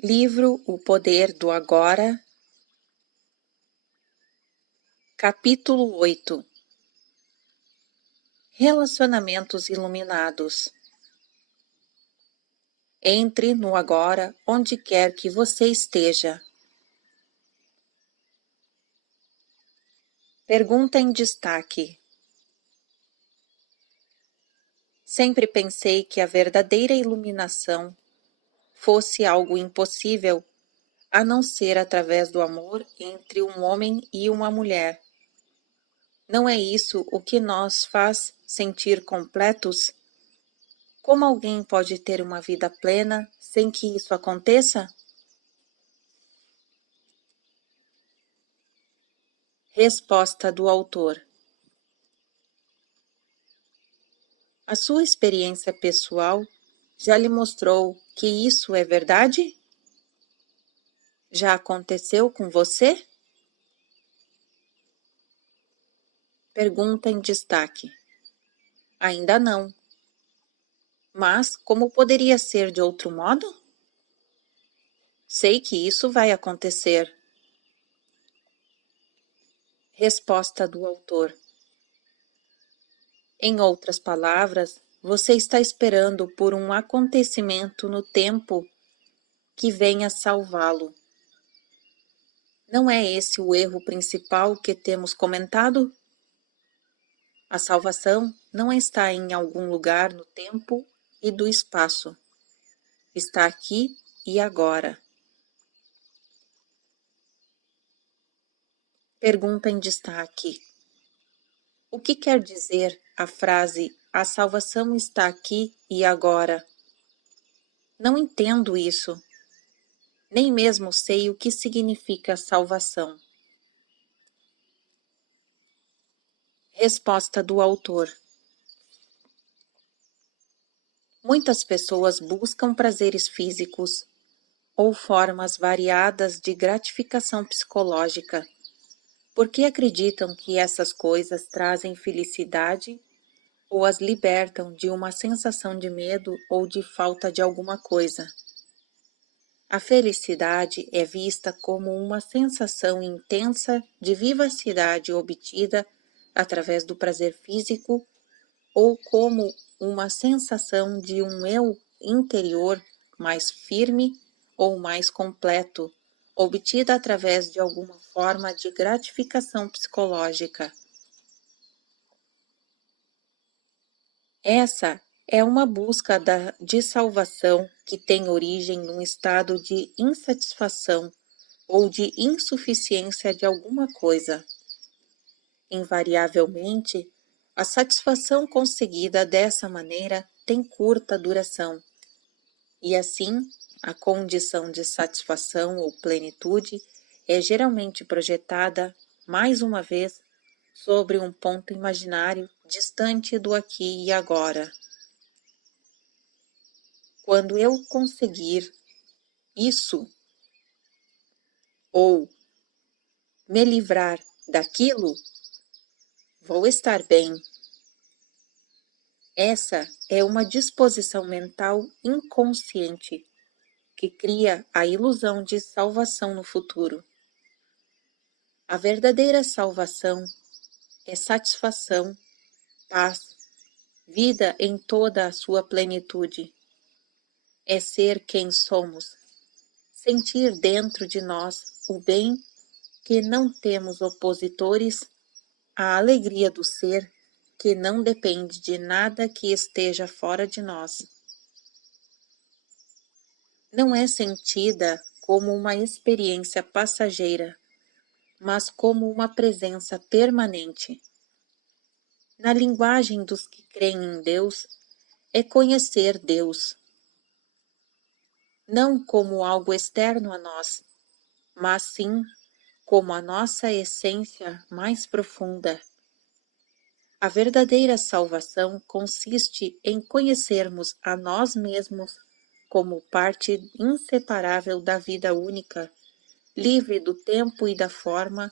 Livro O Poder do Agora, capítulo 8. Relacionamentos iluminados. Entre no agora onde quer que você esteja. Pergunta em destaque. Sempre pensei que a verdadeira iluminação fosse algo impossível, a não ser através do amor entre um homem e uma mulher. Não é isso o que nos faz sentir completos? Como alguém pode ter uma vida plena sem que isso aconteça? Resposta do autor. A sua experiência pessoal já lhe mostrou que isso é verdade? Já aconteceu com você? Pergunta em destaque. Ainda não. Mas como poderia ser de outro modo? Sei que isso vai acontecer. Resposta do autor. Em outras palavras, você está esperando por um acontecimento no tempo que venha salvá-lo. Não é esse o erro principal que temos comentado? A salvação não está em algum lugar no tempo e do espaço. Está aqui e agora. Pergunta em destaque. O que quer dizer a frase "a salvação está aqui e agora"? Não entendo isso. Nem mesmo sei o que significa salvação. Resposta do autor. Muitas pessoas buscam prazeres físicos ou formas variadas de gratificação psicológica, porque acreditam que essas coisas trazem felicidade ou as libertam de uma sensação de medo ou de falta de alguma coisa. A felicidade é vista como uma sensação intensa de vivacidade obtida através do prazer físico ou como uma sensação de um eu interior mais firme ou mais completo, obtida através de alguma forma de gratificação psicológica. Essa é uma busca de salvação que tem origem num estado de insatisfação ou de insuficiência de alguma coisa. Invariavelmente, a satisfação conseguida dessa maneira tem curta duração, e assim, a condição de satisfação ou plenitude é geralmente projetada, mais uma vez, sobre um ponto imaginário distante do aqui e agora. Quando eu conseguir isso, ou me livrar daquilo, vou estar bem. Essa é uma disposição mental inconsciente que cria a ilusão de salvação no futuro. A verdadeira salvação é satisfação, paz, vida em toda a sua plenitude. É ser quem somos, sentir dentro de nós o bem que não temos opositores, a alegria do ser que não depende de nada que esteja fora de nós. Não é sentida como uma experiência passageira, mas como uma presença permanente. Na linguagem dos que creem em Deus, é conhecer Deus, não como algo externo a nós, mas sim como a nossa essência mais profunda. A verdadeira salvação consiste em conhecermos a nós mesmos como parte inseparável da vida única, livre do tempo e da forma,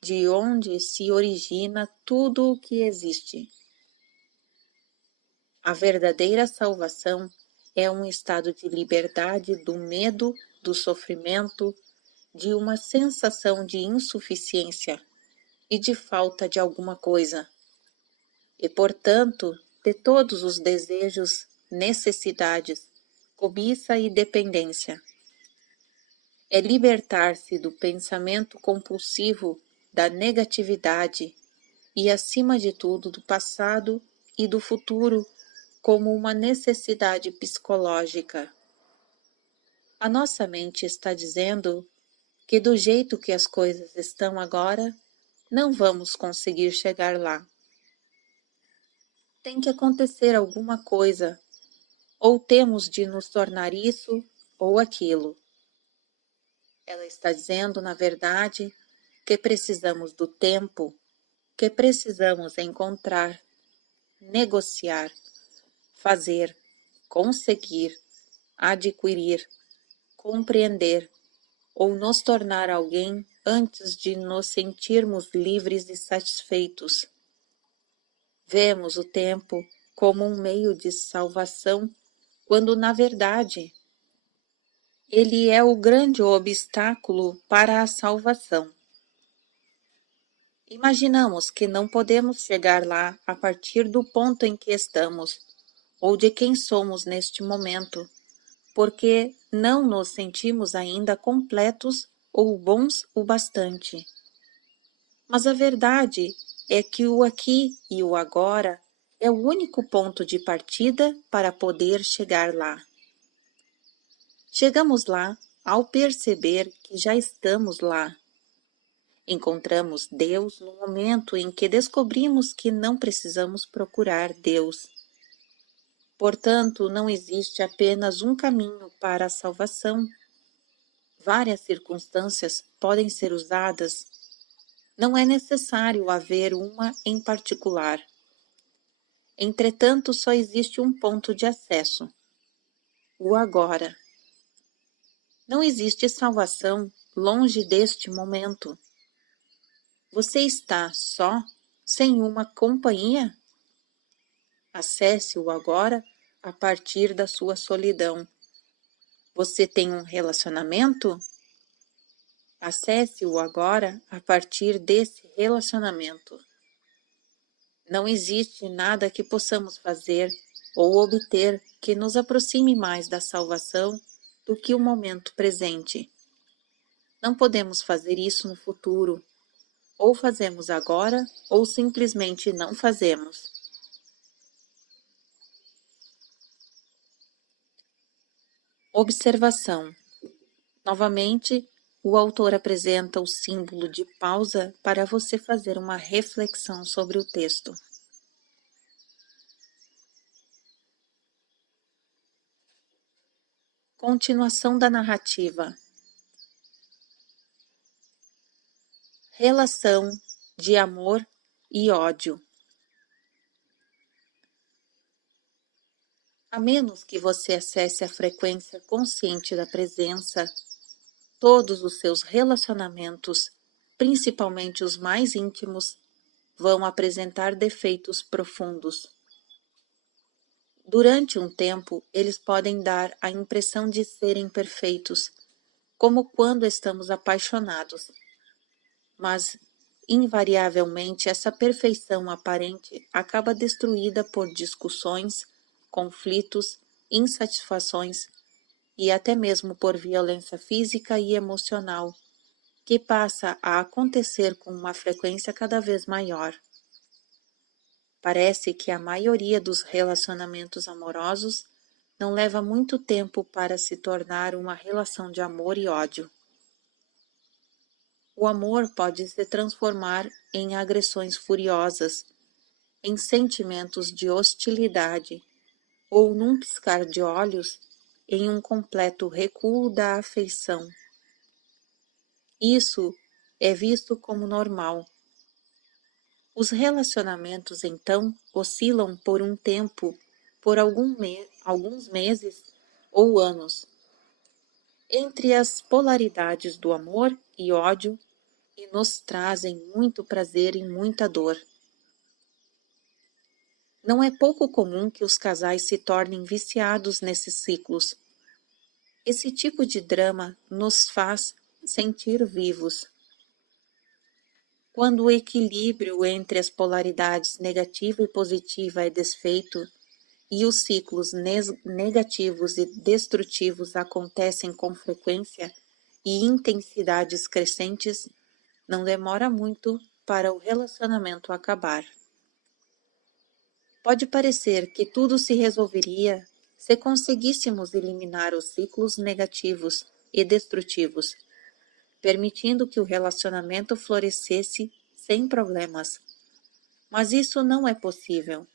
de onde se origina tudo o que existe. A verdadeira salvação é um estado de liberdade do medo, do sofrimento, de uma sensação de insuficiência e de falta de alguma coisa, e, portanto, de todos os desejos, necessidades, cobiça e dependência. É libertar-se do pensamento compulsivo, da negatividade e, acima de tudo, do passado e do futuro como uma necessidade psicológica. A nossa mente está dizendo que, do jeito que as coisas estão agora, não vamos conseguir chegar lá. Tem que acontecer alguma coisa, ou temos de nos tornar isso ou aquilo. Ela está dizendo, na verdade, que precisamos do tempo, que precisamos encontrar, negociar, fazer, conseguir, adquirir, compreender ou nos tornar alguém antes de nos sentirmos livres e satisfeitos. Vemos o tempo como um meio de salvação, quando, na verdade, ele é o grande obstáculo para a salvação. Imaginamos que não podemos chegar lá a partir do ponto em que estamos, ou de quem somos neste momento, porque não nos sentimos ainda completos ou bons o bastante. Mas a verdade é que o aqui e o agora é o único ponto de partida para poder chegar lá. Chegamos lá ao perceber que já estamos lá. Encontramos Deus no momento em que descobrimos que não precisamos procurar Deus. Portanto, não existe apenas um caminho para a salvação. Várias circunstâncias podem ser usadas. Não é necessário haver uma em particular. Entretanto, só existe um ponto de acesso: o agora. Não existe salvação longe deste momento. Você está só, sem uma companhia? Acesse-o agora a partir da sua solidão. Você tem um relacionamento? Acesse-o agora a partir desse relacionamento. Não existe nada que possamos fazer ou obter que nos aproxime mais da salvação do que o momento presente. Não podemos fazer isso no futuro. Ou fazemos agora, ou simplesmente não fazemos. Observação. Novamente, o autor apresenta o símbolo de pausa para você fazer uma reflexão sobre o texto. Continuação da narrativa. Relação de amor e ódio. A menos que você acesse a frequência consciente da presença, todos os seus relacionamentos, principalmente os mais íntimos, vão apresentar defeitos profundos. Durante um tempo, eles podem dar a impressão de serem perfeitos, como quando estamos apaixonados. Mas, invariavelmente, essa perfeição aparente acaba destruída por discussões, conflitos, insatisfações e até mesmo por violência física e emocional, que passa a acontecer com uma frequência cada vez maior. Parece que a maioria dos relacionamentos amorosos não leva muito tempo para se tornar uma relação de amor e ódio. O amor pode se transformar em agressões furiosas, em sentimentos de hostilidade, ou num piscar de olhos, em um completo recuo da afeição. Isso é visto como normal. Os relacionamentos, então, oscilam por um tempo, por alguns meses ou anos, entre as polaridades do amor e ódio, e nos trazem muito prazer e muita dor. Não é pouco comum que os casais se tornem viciados nesses ciclos. Esse tipo de drama nos faz sentir vivos. Quando o equilíbrio entre as polaridades negativa e positiva é desfeito, e os ciclos negativos e destrutivos acontecem com frequência e intensidades crescentes, não demora muito para o relacionamento acabar. Pode parecer que tudo se resolveria se conseguíssemos eliminar os ciclos negativos e destrutivos, permitindo que o relacionamento florescesse sem problemas. Mas isso não é possível.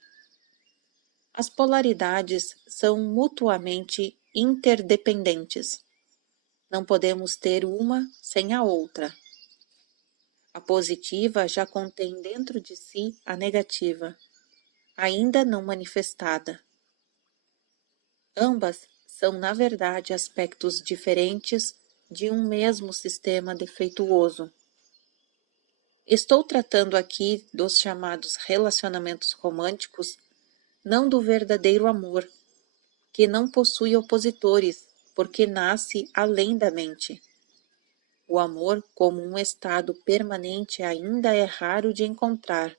As polaridades são mutuamente interdependentes. Não podemos ter uma sem a outra. A positiva já contém dentro de si a negativa, ainda não manifestada. Ambas são, na verdade, aspectos diferentes de um mesmo sistema defeituoso. Estou tratando aqui dos chamados relacionamentos românticos, não do verdadeiro amor, que não possui opositores, porque nasce além da mente. O amor, como um estado permanente, ainda é raro de encontrar,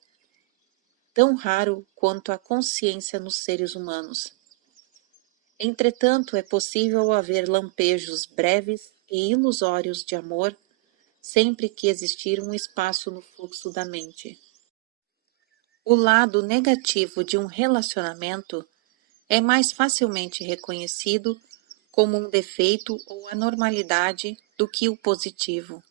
tão raro quanto a consciência nos seres humanos. Entretanto, é possível haver lampejos breves e ilusórios de amor, sempre que existir um espaço no fluxo da mente. O lado negativo de um relacionamento é mais facilmente reconhecido como um defeito ou anormalidade do que o positivo.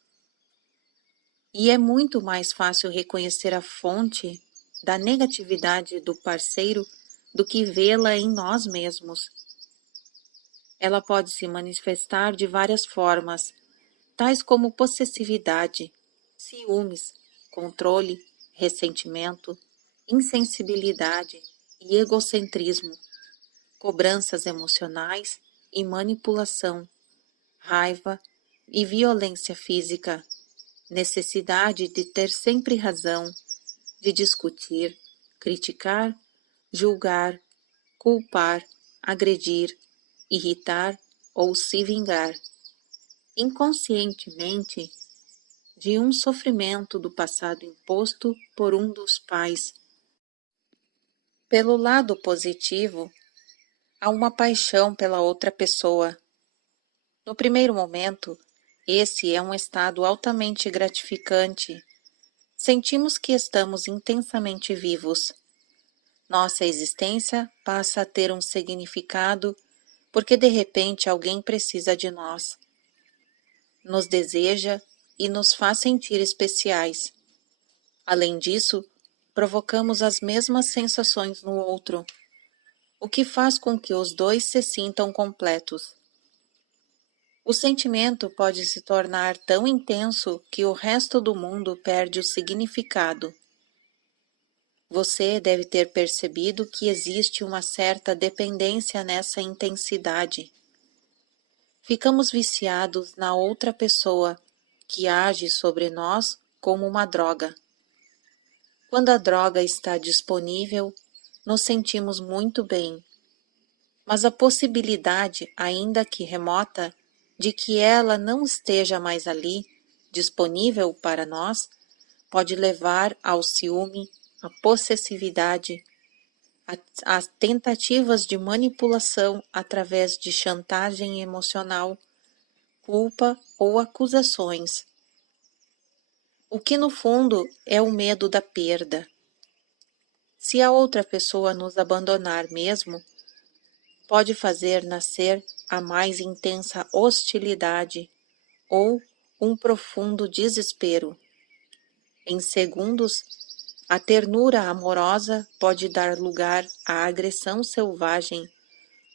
E é muito mais fácil reconhecer a fonte da negatividade do parceiro do que vê-la em nós mesmos. Ela pode se manifestar de várias formas, tais como possessividade, ciúmes, controle, ressentimento, insensibilidade e egocentrismo, cobranças emocionais e manipulação, raiva e violência física, necessidade de ter sempre razão, de discutir, criticar, julgar, culpar, agredir, irritar ou se vingar, inconscientemente, de um sofrimento do passado imposto por um dos pais. Pelo lado positivo, há uma paixão pela outra pessoa. No primeiro momento, esse é um estado altamente gratificante. Sentimos que estamos intensamente vivos. Nossa existência passa a ter um significado porque de repente alguém precisa de nós, nos deseja e nos faz sentir especiais. Além disso, provocamos as mesmas sensações no outro, o que faz com que os dois se sintam completos. O sentimento pode se tornar tão intenso que o resto do mundo perde o significado. Você deve ter percebido que existe uma certa dependência nessa intensidade. Ficamos viciados na outra pessoa, que age sobre nós como uma droga. Quando a droga está disponível, nos sentimos muito bem, mas a possibilidade, ainda que remota, de que ela não esteja mais ali, disponível para nós, pode levar ao ciúme, à possessividade, às tentativas de manipulação através de chantagem emocional, culpa ou acusações. O que no fundo é o medo da perda. Se a outra pessoa nos abandonar mesmo, pode fazer nascer a mais intensa hostilidade ou um profundo desespero. Em segundos, a ternura amorosa pode dar lugar à agressão selvagem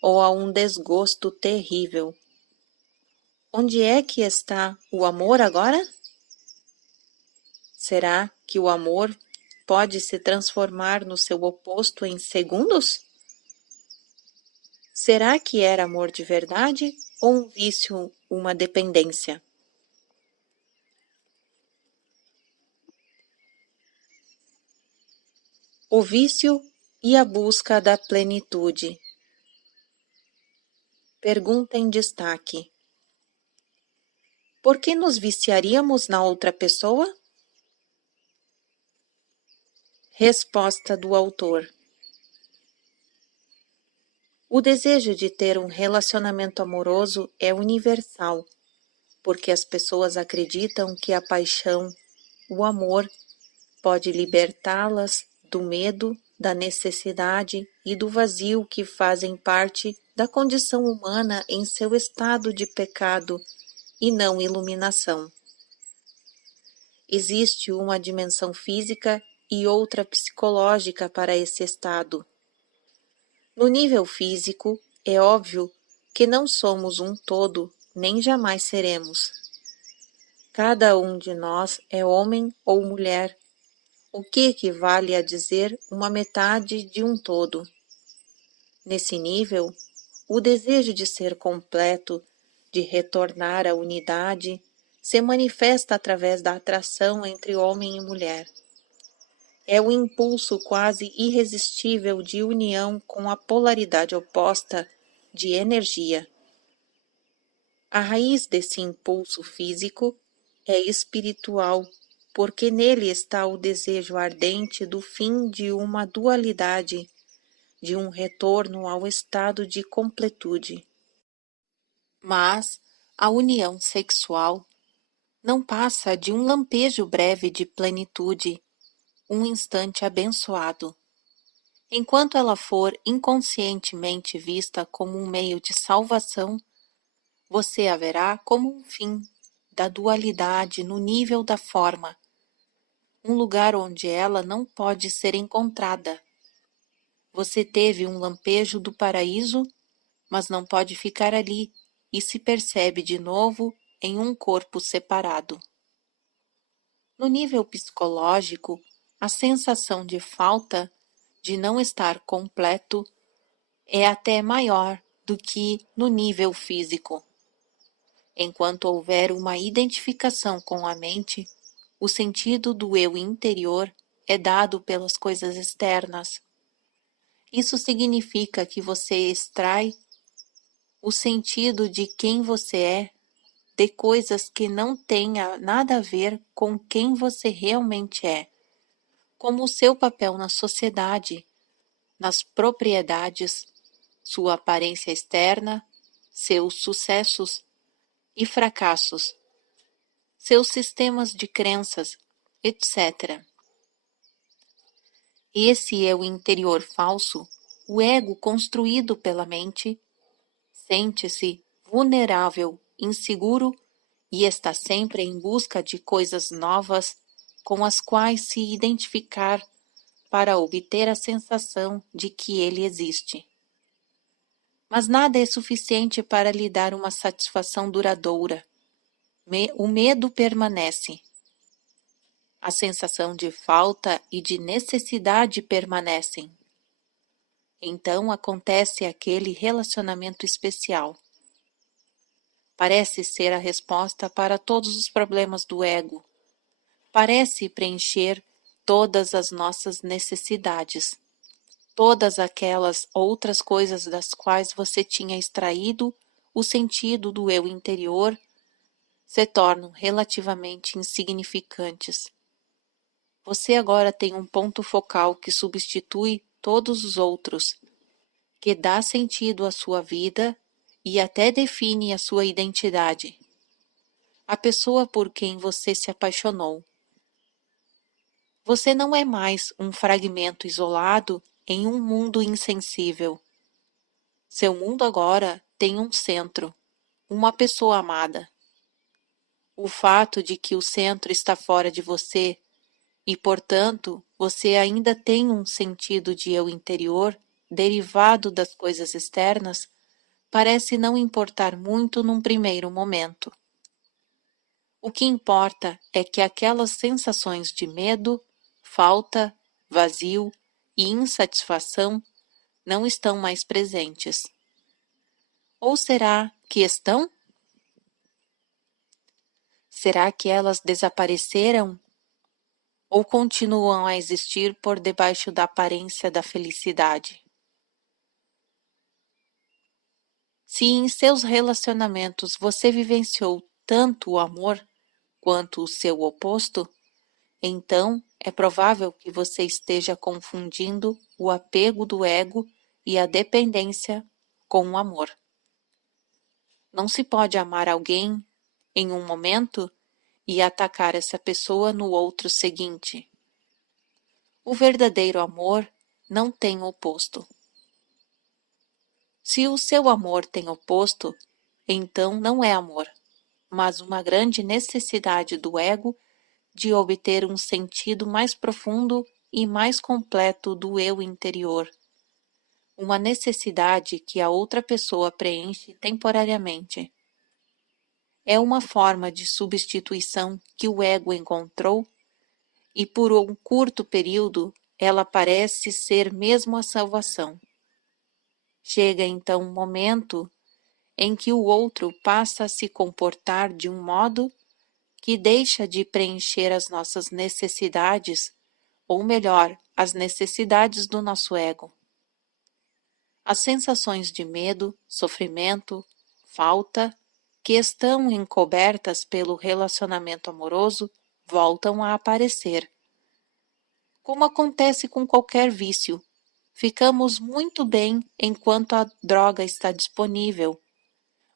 ou a um desgosto terrível. Onde é que está o amor agora? Será que o amor pode se transformar no seu oposto em segundos? Será que era amor de verdade ou um vício, uma dependência? O vício e a busca da plenitude. Pergunta em destaque: por que nos viciaríamos na outra pessoa? Resposta do autor: o desejo de ter um relacionamento amoroso é universal, porque as pessoas acreditam que a paixão, o amor, pode libertá-las do medo, da necessidade e do vazio que fazem parte da condição humana em seu estado de pecado e não iluminação. Existe uma dimensão física e outra psicológica para esse estado. No nível físico, é óbvio que não somos um todo, nem jamais seremos. Cada um de nós é homem ou mulher, o que equivale a dizer uma metade de um todo. Nesse nível, o desejo de ser completo, de retornar à unidade, se manifesta através da atração entre homem e mulher. É o impulso quase irresistível de união com a polaridade oposta de energia. A raiz desse impulso físico é espiritual, porque nele está o desejo ardente do fim de uma dualidade, de um retorno ao estado de completude. Mas a união sexual não passa de um lampejo breve de plenitude, um instante abençoado. Enquanto ela for inconscientemente vista como um meio de salvação, você a verá como um fim da dualidade no nível da forma, um lugar onde ela não pode ser encontrada. Você teve um lampejo do paraíso, mas não pode ficar ali e se percebe de novo em um corpo separado. No nível psicológico, a sensação de falta, de não estar completo, é até maior do que no nível físico. Enquanto houver uma identificação com a mente, o sentido do eu interior é dado pelas coisas externas. Isso significa que você extrai o sentido de quem você é de coisas que não tenha nada a ver com quem você realmente é, como o seu papel na sociedade, nas propriedades, sua aparência externa, seus sucessos e fracassos, seus sistemas de crenças, etc. Esse é o interior falso, o ego construído pela mente. Sente-se vulnerável, inseguro e está sempre em busca de coisas novas com as quais se identificar para obter a sensação de que ele existe. Mas nada é suficiente para lhe dar uma satisfação duradoura. O medo permanece. A sensação de falta e de necessidade permanecem. Então acontece aquele relacionamento especial. Parece ser a resposta para todos os problemas do ego. Parece preencher todas as nossas necessidades. Todas aquelas outras coisas das quais você tinha extraído o sentido do eu interior se tornam relativamente insignificantes. Você agora tem um ponto focal que substitui todos os outros, que dá sentido à sua vida e até define a sua identidade. A pessoa por quem você se apaixonou. Você não é mais um fragmento isolado em um mundo insensível. Seu mundo agora tem um centro, uma pessoa amada. O fato de que o centro está fora de você e, portanto, você ainda tem um sentido de eu interior derivado das coisas externas, parece não importar muito num primeiro momento. O que importa é que aquelas sensações de medo, falta, vazio e insatisfação não estão mais presentes. Ou será que estão? Será que elas desapareceram? ou continuam a existir por debaixo da aparência da felicidade? Se em seus relacionamentos você vivenciou tanto o amor quanto o seu oposto, então é provável que você esteja confundindo o apego do ego e a dependência com o amor. Não se pode amar alguém em um momento e atacar essa pessoa no outro seguinte. O verdadeiro amor não tem oposto. Se o seu amor tem oposto, então não é amor, mas uma grande necessidade do ego de obter um sentido mais profundo e mais completo do eu interior. Uma necessidade que a outra pessoa preenche temporariamente. É uma forma de substituição que o ego encontrou e por um curto período ela parece ser mesmo a salvação. Chega então um momento em que o outro passa a se comportar de um modo que deixa de preencher as nossas necessidades, ou melhor, as necessidades do nosso ego. As sensações de medo, sofrimento, falta, que estão encobertas pelo relacionamento amoroso, voltam a aparecer. Como acontece com qualquer vício, ficamos muito bem enquanto a droga está disponível,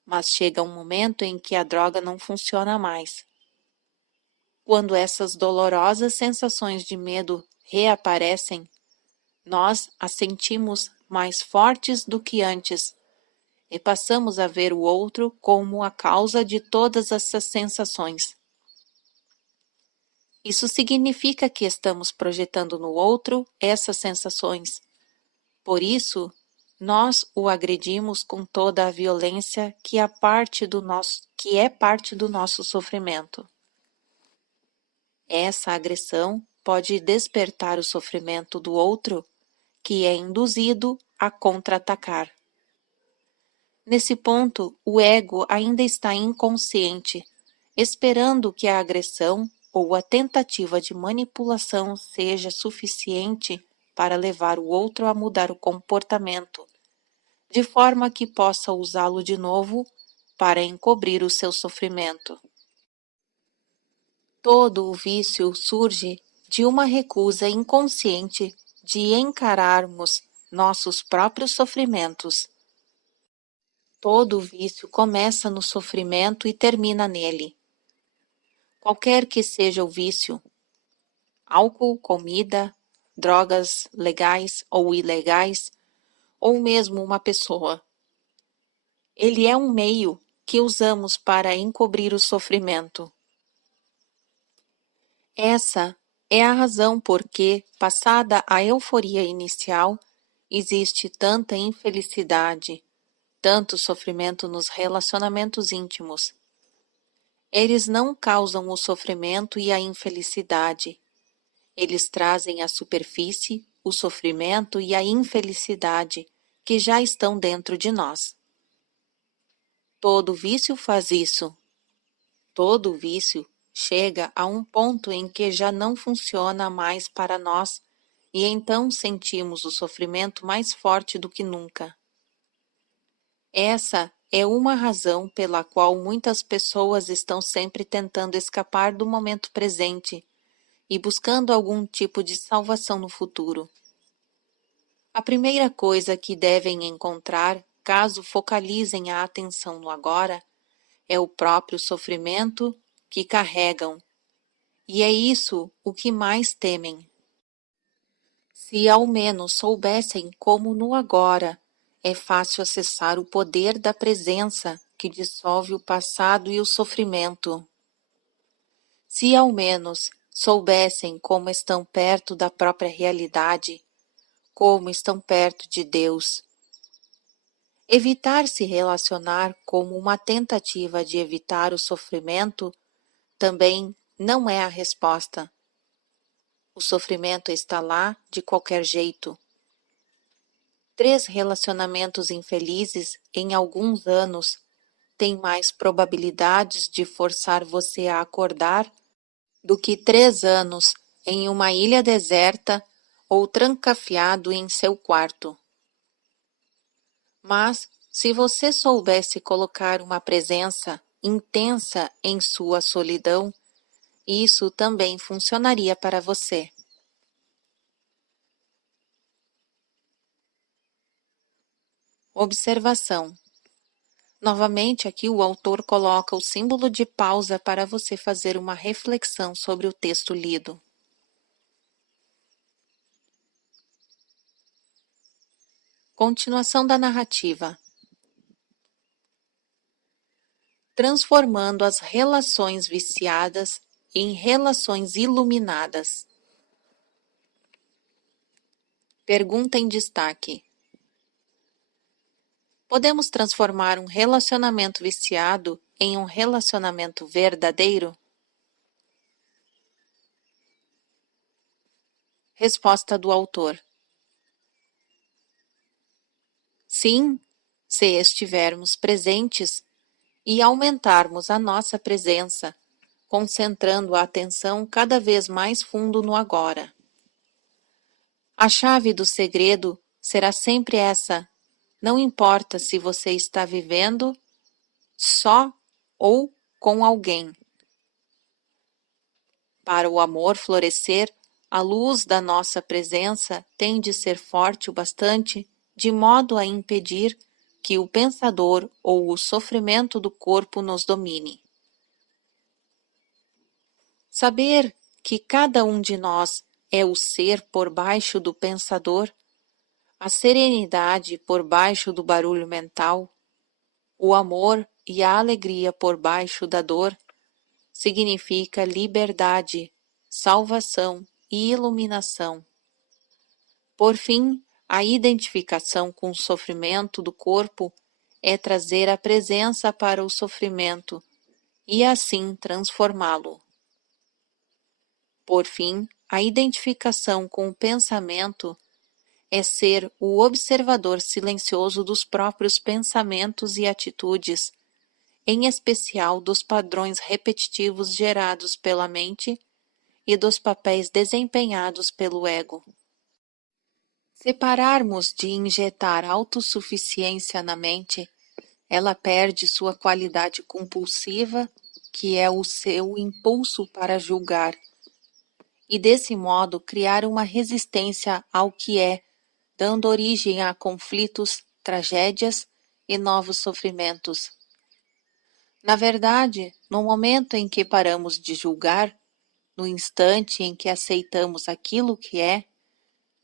mas chega um momento em que a droga não funciona mais. Quando essas dolorosas sensações de medo reaparecem, nós as sentimos mais fortes do que antes e passamos a ver o outro como a causa de todas essas sensações. Isso significa que estamos projetando no outro essas sensações. Por isso, nós o agredimos com toda a violência que é parte do nosso sofrimento. Essa agressão pode despertar o sofrimento do outro, que é induzido a contra-atacar. Nesse ponto, o ego ainda está inconsciente, esperando que a agressão ou a tentativa de manipulação seja suficiente para levar o outro a mudar o comportamento, de forma que possa usá-lo de novo para encobrir o seu sofrimento. Todo o vício surge de uma recusa inconsciente de encararmos nossos próprios sofrimentos. Todo vício começa no sofrimento e termina nele. Qualquer que seja o vício, álcool, comida, drogas legais ou ilegais, ou mesmo uma pessoa. Ele é um meio que usamos para encobrir o sofrimento. Essa é a razão por que, passada a euforia inicial, existe tanta infelicidade, tanto sofrimento nos relacionamentos íntimos. Eles não causam o sofrimento e a infelicidade. Eles trazem à superfície o sofrimento e a infelicidade que já estão dentro de nós. Todo vício faz isso. Todo vício chega a um ponto em que já não funciona mais para nós e então sentimos o sofrimento mais forte do que nunca. Essa é uma razão pela qual muitas pessoas estão sempre tentando escapar do momento presente e buscando algum tipo de salvação no futuro. A primeira coisa que devem encontrar, caso focalizem a atenção no agora, é o próprio sofrimento que carregam, e é isso o que mais temem. Se ao menos soubessem como no agora é fácil acessar o poder da presença que dissolve o passado e o sofrimento. Se ao menos soubessem como estão perto da própria realidade, como estão perto de Deus. Evitar se relacionar como uma tentativa de evitar o sofrimento também não é a resposta. O sofrimento está lá de qualquer jeito. 3 relacionamentos infelizes em alguns anos têm mais probabilidades de forçar você a acordar do que 3 anos em uma ilha deserta ou trancafiado em seu quarto. Mas, se você soubesse colocar uma presença intensa em sua solidão, isso também funcionaria para você. Observação. Novamente, aqui o autor coloca o símbolo de pausa para você fazer uma reflexão sobre o texto lido. Continuação da narrativa. Transformando as relações viciadas em relações iluminadas. Pergunta em destaque. Podemos transformar um relacionamento viciado em um relacionamento verdadeiro? Resposta do autor. Sim, se estivermos presentes e aumentarmos a nossa presença, concentrando a atenção cada vez mais fundo no agora. A chave do segredo será sempre essa: não importa se você está vivendo só ou com alguém. Para o amor florescer, a luz da nossa presença tem de ser forte o bastante, de modo a impedir que o pensador ou o sofrimento do corpo nos domine. Saber que cada um de nós é o ser por baixo do pensador, a serenidade por baixo do barulho mental, o amor e a alegria por baixo da dor, significa liberdade, salvação e iluminação. Por fim, a identificação com o sofrimento do corpo é trazer a presença para o sofrimento e assim transformá-lo. Por fim, a identificação com o pensamento é ser o observador silencioso dos próprios pensamentos e atitudes, em especial dos padrões repetitivos gerados pela mente e dos papéis desempenhados pelo ego. Se pararmos de injetar autossuficiência na mente, ela perde sua qualidade compulsiva, que é o seu impulso para julgar, e desse modo criar uma resistência ao que é, dando origem a conflitos, tragédias e novos sofrimentos. Na verdade, no momento em que paramos de julgar, no instante em que aceitamos aquilo que é,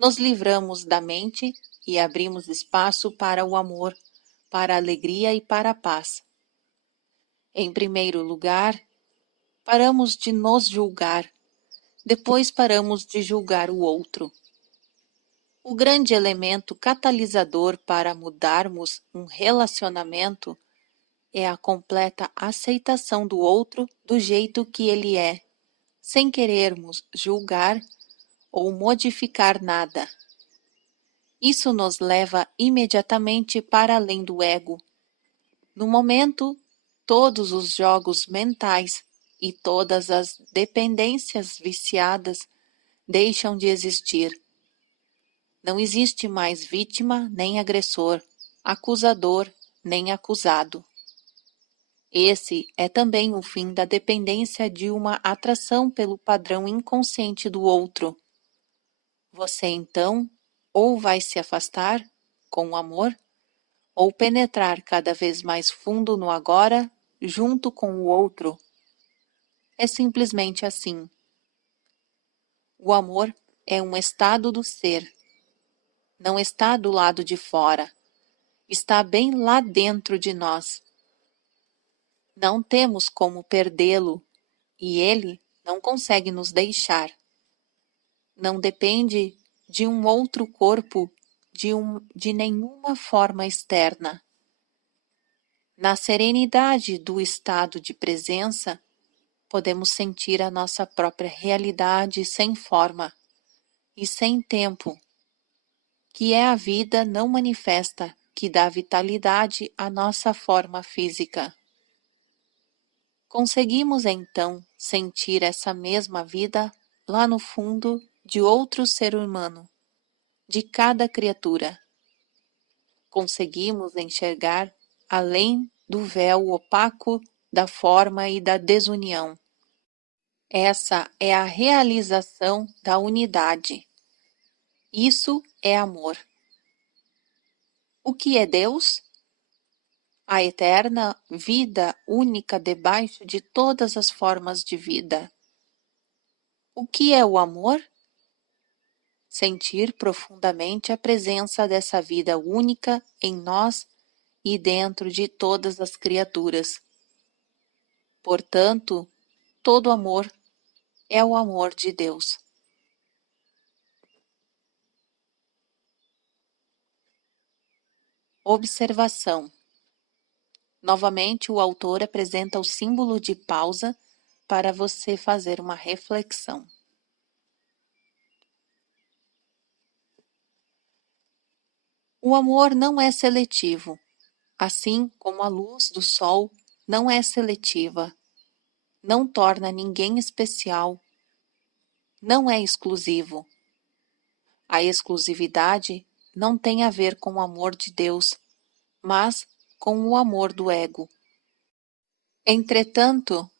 nos livramos da mente e abrimos espaço para o amor, para a alegria e para a paz. Em primeiro lugar, paramos de nos julgar, depois paramos de julgar o outro. O grande elemento catalisador para mudarmos um relacionamento é a completa aceitação do outro do jeito que ele é, sem querermos julgar ou modificar nada. Isso nos leva imediatamente para além do ego. No momento, todos os jogos mentais e todas as dependências viciadas deixam de existir. Não existe mais vítima nem agressor, acusador nem acusado. Esse é também o fim da dependência de uma atração pelo padrão inconsciente do outro. Você então ou vai se afastar com o amor, ou penetrar cada vez mais fundo no agora, junto com o outro. É simplesmente assim. O amor é um estado do ser. Não está do lado de fora. Está bem lá dentro de nós. Não temos como perdê-lo, e ele não consegue nos deixar. Não depende de um outro corpo, de nenhuma forma externa. Na serenidade do estado de presença, podemos sentir a nossa própria realidade sem forma e sem tempo, que é a vida não manifesta que dá vitalidade à nossa forma física. Conseguimos então sentir essa mesma vida lá no fundo de outro ser humano, de cada criatura. Conseguimos enxergar além do véu opaco da forma e da desunião. Essa é a realização da unidade. Isso é amor. O que é Deus? A eterna vida única debaixo de todas as formas de vida. O que é o amor? Sentir profundamente a presença dessa vida única em nós e dentro de todas as criaturas. Portanto, todo amor é o amor de Deus. Observação. Novamente, o autor apresenta o símbolo de pausa para você fazer uma reflexão. O amor não é seletivo, assim como a luz do sol não é seletiva, não torna ninguém especial, não é exclusivo. A exclusividade não tem a ver com o amor de Deus, mas com o amor do ego. Entretanto,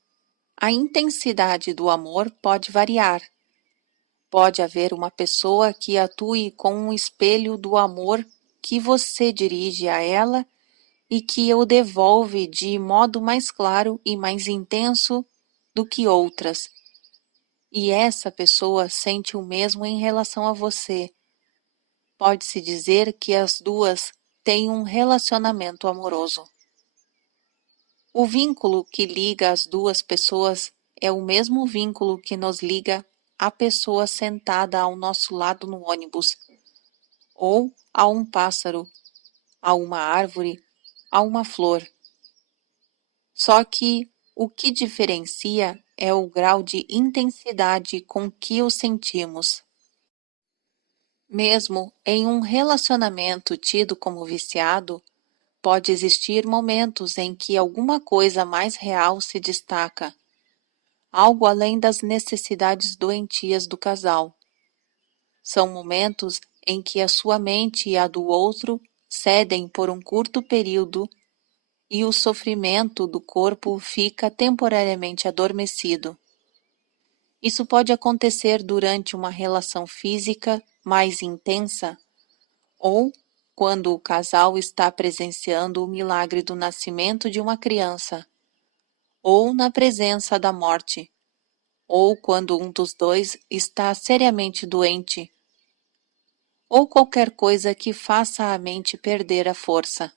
a intensidade do amor pode variar. Pode haver uma pessoa que atue com um espelho do amor que você dirige a ela e que o devolve de modo mais claro e mais intenso do que outras. E essa pessoa sente o mesmo em relação a você. Pode-se dizer que as duas têm um relacionamento amoroso. O vínculo que liga as duas pessoas é o mesmo vínculo que nos liga à pessoa sentada ao nosso lado no ônibus, ou a um pássaro, a uma árvore, a uma flor. Só que o que diferencia é o grau de intensidade com que o sentimos. Mesmo em um relacionamento tido como viciado, pode existir momentos em que alguma coisa mais real se destaca, algo além das necessidades doentias do casal. São momentos em que a sua mente e a do outro cedem por um curto período e o sofrimento do corpo fica temporariamente adormecido. Isso pode acontecer durante uma relação física mais intensa ou quando o casal está presenciando o milagre do nascimento de uma criança, ou na presença da morte, ou quando um dos dois está seriamente doente, ou qualquer coisa que faça a mente perder a força.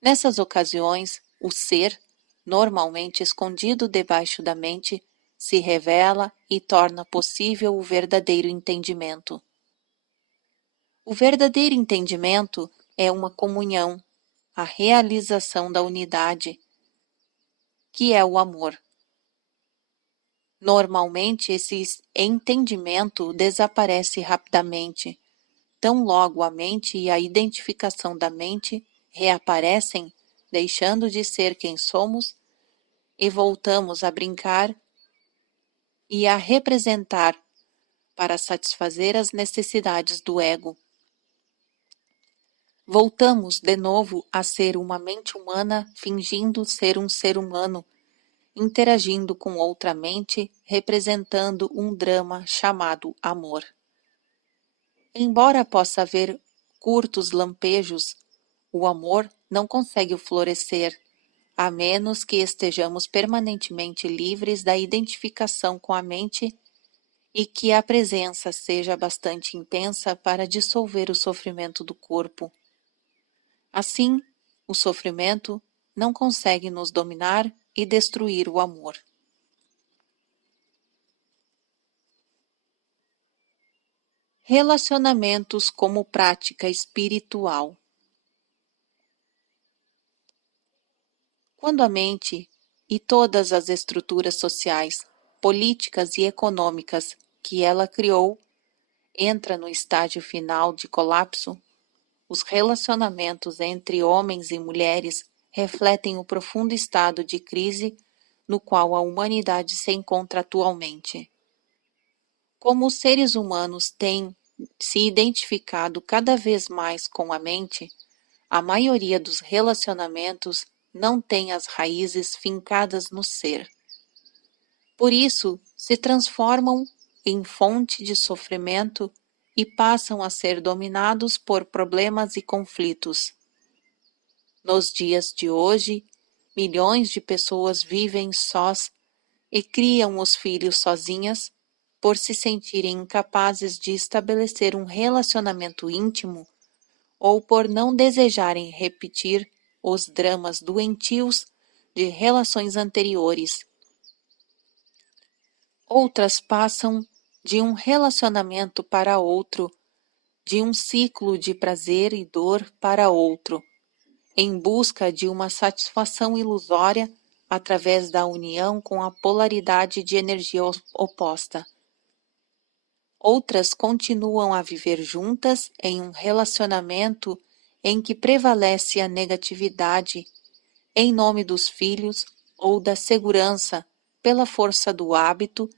Nessas ocasiões, o ser, normalmente escondido debaixo da mente, se revela e torna possível o verdadeiro entendimento. O verdadeiro entendimento é uma comunhão, a realização da unidade, que é o amor. Normalmente, esse entendimento desaparece rapidamente, tão logo a mente e a identificação da mente reaparecem, deixando de ser quem somos, e voltamos a brincar e a representar para satisfazer as necessidades do ego. Voltamos de novo a ser uma mente humana fingindo ser um ser humano, interagindo com outra mente, representando um drama chamado amor. Embora possa haver curtos lampejos, o amor não consegue florescer, a menos que estejamos permanentemente livres da identificação com a mente e que a presença seja bastante intensa para dissolver o sofrimento do corpo. Assim, o sofrimento não consegue nos dominar e destruir o amor. Relacionamentos como prática espiritual. Quando a mente e todas as estruturas sociais, políticas e econômicas que ela criou entra no estágio final de colapso, os relacionamentos entre homens e mulheres refletem o profundo estado de crise no qual a humanidade se encontra atualmente. Como os seres humanos têm se identificado cada vez mais com a mente, a maioria dos relacionamentos não tem as raízes fincadas no ser. Por isso, se transformam em fonte de sofrimento e passam a ser dominados por problemas e conflitos. Nos dias de hoje, milhões de pessoas vivem sós e criam os filhos sozinhas por se sentirem incapazes de estabelecer um relacionamento íntimo ou por não desejarem repetir os dramas doentios de relações anteriores. Outras passam de um relacionamento para outro, de um ciclo de prazer e dor para outro, em busca de uma satisfação ilusória através da união com a polaridade de energia oposta. Outras continuam a viver juntas em um relacionamento em que prevalece a negatividade, em nome dos filhos ou da segurança, pela força do hábito,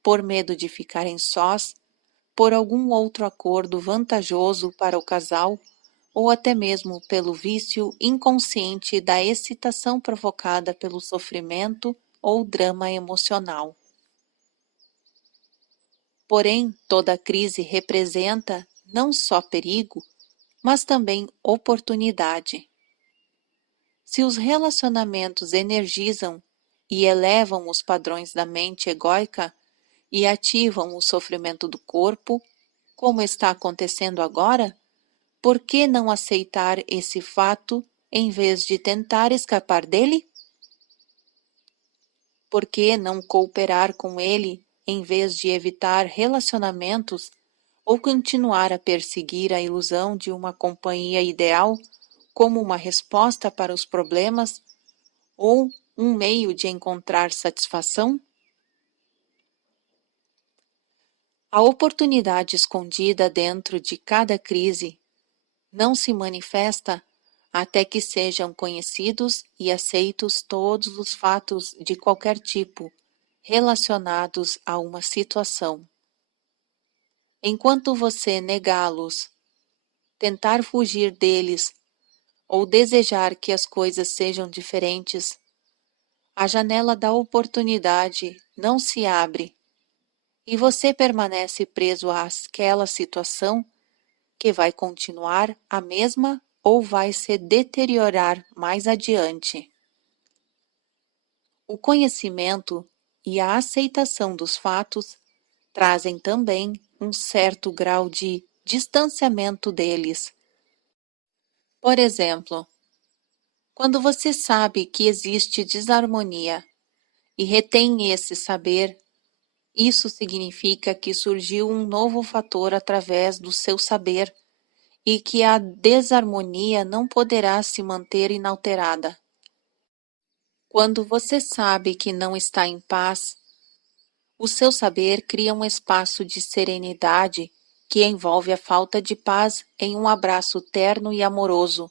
por medo de ficarem sós, por algum outro acordo vantajoso para o casal, ou até mesmo pelo vício inconsciente da excitação provocada pelo sofrimento ou drama emocional. Porém, toda crise representa não só perigo, mas também oportunidade. Se os relacionamentos energizam e elevam os padrões da mente egóica e ativam o sofrimento do corpo, como está acontecendo agora, por que não aceitar esse fato em vez de tentar escapar dele? Por que não cooperar com ele em vez de evitar relacionamentos ou continuar a perseguir a ilusão de uma companhia ideal como uma resposta para os problemas ou um meio de encontrar satisfação? A oportunidade escondida dentro de cada crise não se manifesta até que sejam conhecidos e aceitos todos os fatos de qualquer tipo relacionados a uma situação. Enquanto você negá-los, tentar fugir deles ou desejar que as coisas sejam diferentes, a janela da oportunidade não se abre e você permanece preso àquela situação que vai continuar a mesma ou vai se deteriorar mais adiante. O conhecimento e a aceitação dos fatos trazem também um certo grau de distanciamento deles. Por exemplo, quando você sabe que existe desarmonia e retém esse saber, isso significa que surgiu um novo fator através do seu saber e que a desarmonia não poderá se manter inalterada. Quando você sabe que não está em paz, o seu saber cria um espaço de serenidade que envolve a falta de paz em um abraço terno e amoroso,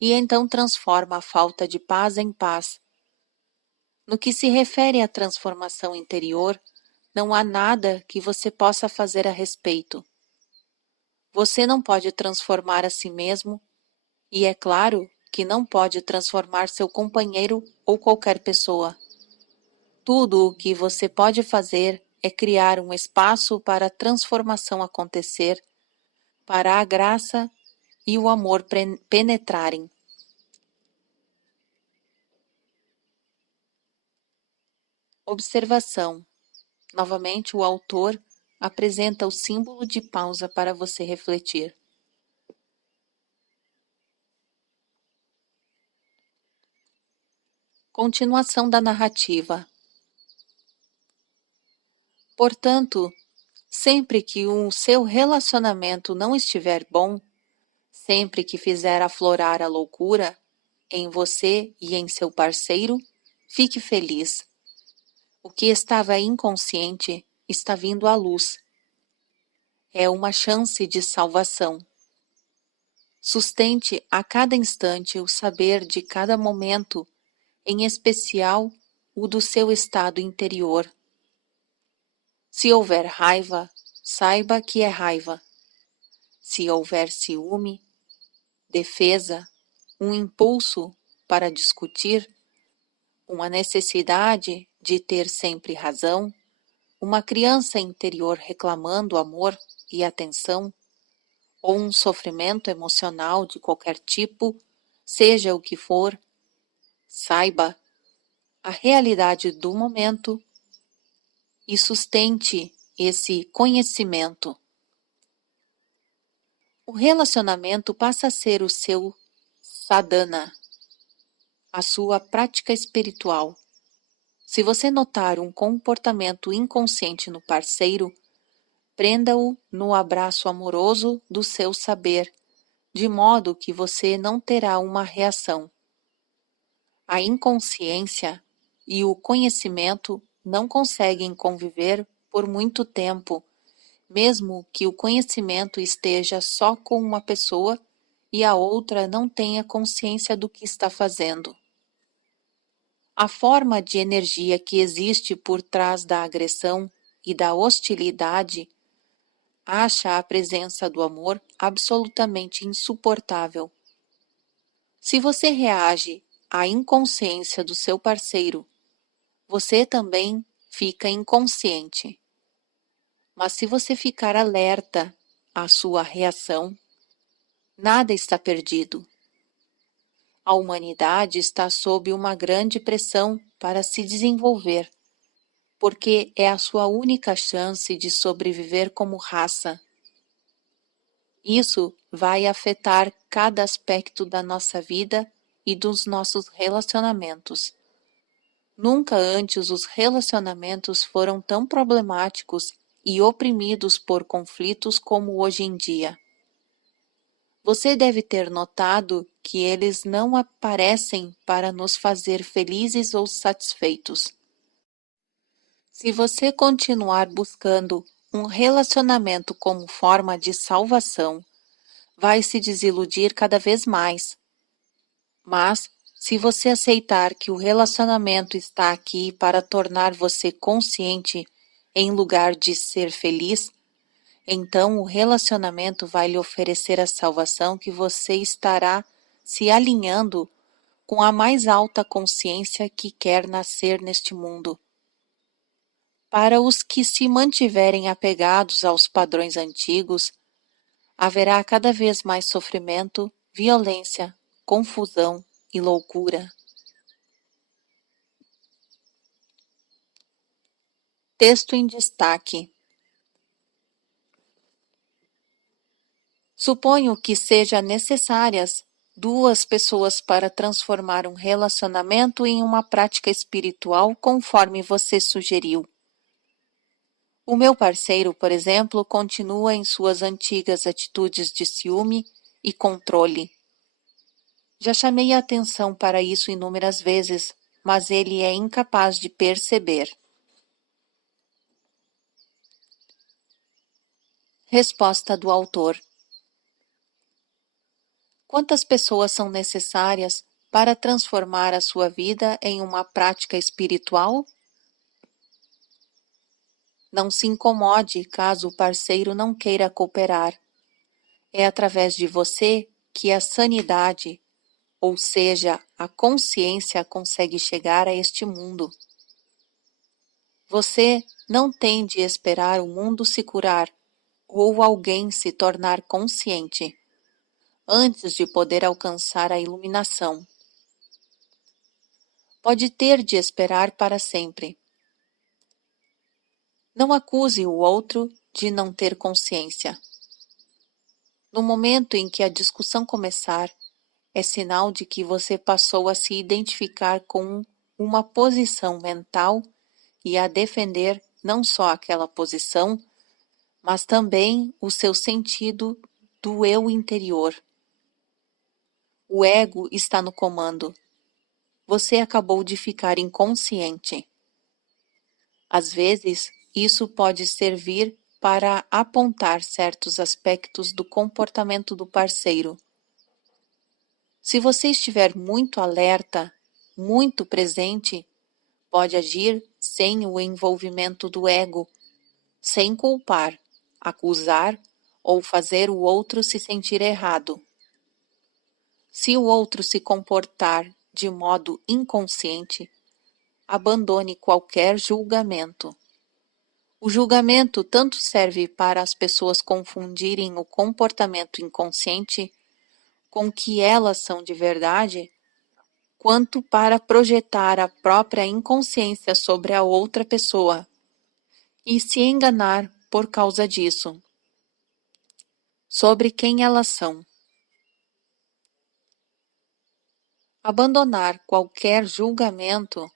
e então transforma a falta de paz em paz. No que se refere à transformação interior, não há nada que você possa fazer a respeito. Você não pode transformar a si mesmo, e é claro que não pode transformar seu companheiro ou qualquer pessoa. Tudo o que você pode fazer é criar um espaço para a transformação acontecer, para a graça e o amor penetrarem. Observação. Novamente, o autor apresenta o símbolo de pausa para você refletir. Continuação da narrativa. Portanto, sempre que o seu relacionamento não estiver bom, sempre que fizer aflorar a loucura em você e em seu parceiro, fique feliz. O que estava inconsciente está vindo à luz. É uma chance de salvação. Sustente a cada instante o saber de cada momento, em especial o do seu estado interior. Se houver raiva, saiba que é raiva. Se houver ciúme, defesa, um impulso para discutir, uma necessidade de ter sempre razão, uma criança interior reclamando amor e atenção, ou um sofrimento emocional de qualquer tipo, seja o que for, saiba a realidade do momento e sustente esse conhecimento. O relacionamento passa a ser o seu sadhana, a sua prática espiritual. Se você notar um comportamento inconsciente no parceiro, prenda-o no abraço amoroso do seu saber, de modo que você não terá uma reação. A inconsciência e o conhecimento não conseguem conviver por muito tempo, mesmo que o conhecimento esteja só com uma pessoa e a outra não tenha consciência do que está fazendo. A forma de energia que existe por trás da agressão e da hostilidade acha a presença do amor absolutamente insuportável. Se você reage à inconsciência do seu parceiro, você também fica inconsciente. Mas se você ficar alerta à sua reação, nada está perdido. A humanidade está sob uma grande pressão para se desenvolver, porque é a sua única chance de sobreviver como raça. Isso vai afetar cada aspecto da nossa vida e dos nossos relacionamentos. Nunca antes os relacionamentos foram tão problemáticos e oprimidos por conflitos como hoje em dia. Você deve ter notado que eles não aparecem para nos fazer felizes ou satisfeitos. Se você continuar buscando um relacionamento como forma de salvação, vai se desiludir cada vez mais. Mas, se você aceitar que o relacionamento está aqui para tornar você consciente em lugar de ser feliz, então o relacionamento vai lhe oferecer a salvação que você estará se alinhando com a mais alta consciência que quer nascer neste mundo. Para os que se mantiverem apegados aos padrões antigos, haverá cada vez mais sofrimento, violência, confusão e loucura. Texto em destaque. Suponho que seja necessárias duas pessoas para transformar um relacionamento em uma prática espiritual conforme você sugeriu. O meu parceiro, por exemplo, continua em suas antigas atitudes de ciúme e controle. Já chamei a atenção para isso inúmeras vezes, mas ele é incapaz de perceber. Resposta do autor. Quantas pessoas são necessárias para transformar a sua vida em uma prática espiritual? Não se incomode caso o parceiro não queira cooperar. É através de você que a sanidade, ou seja, a consciência, consegue chegar a este mundo. Você não tem de esperar o mundo se curar ou alguém se tornar consciente antes de poder alcançar a iluminação. Pode ter de esperar para sempre. Não acuse o outro de não ter consciência. No momento em que a discussão começar, é sinal de que você passou a se identificar com uma posição mental e a defender não só aquela posição, mas também o seu sentido do eu interior. O ego está no comando. Você acabou de ficar inconsciente. Às vezes, isso pode servir para apontar certos aspectos do comportamento do parceiro. Se você estiver muito alerta, muito presente, pode agir sem o envolvimento do ego, sem culpar, acusar ou fazer o outro se sentir errado. Se o outro se comportar de modo inconsciente, abandone qualquer julgamento. O julgamento tanto serve para as pessoas confundirem o comportamento inconsciente com o que elas são de verdade, quanto para projetar a própria inconsciência sobre a outra pessoa e se enganar por causa disso, sobre quem elas são. Abandonar qualquer julgamento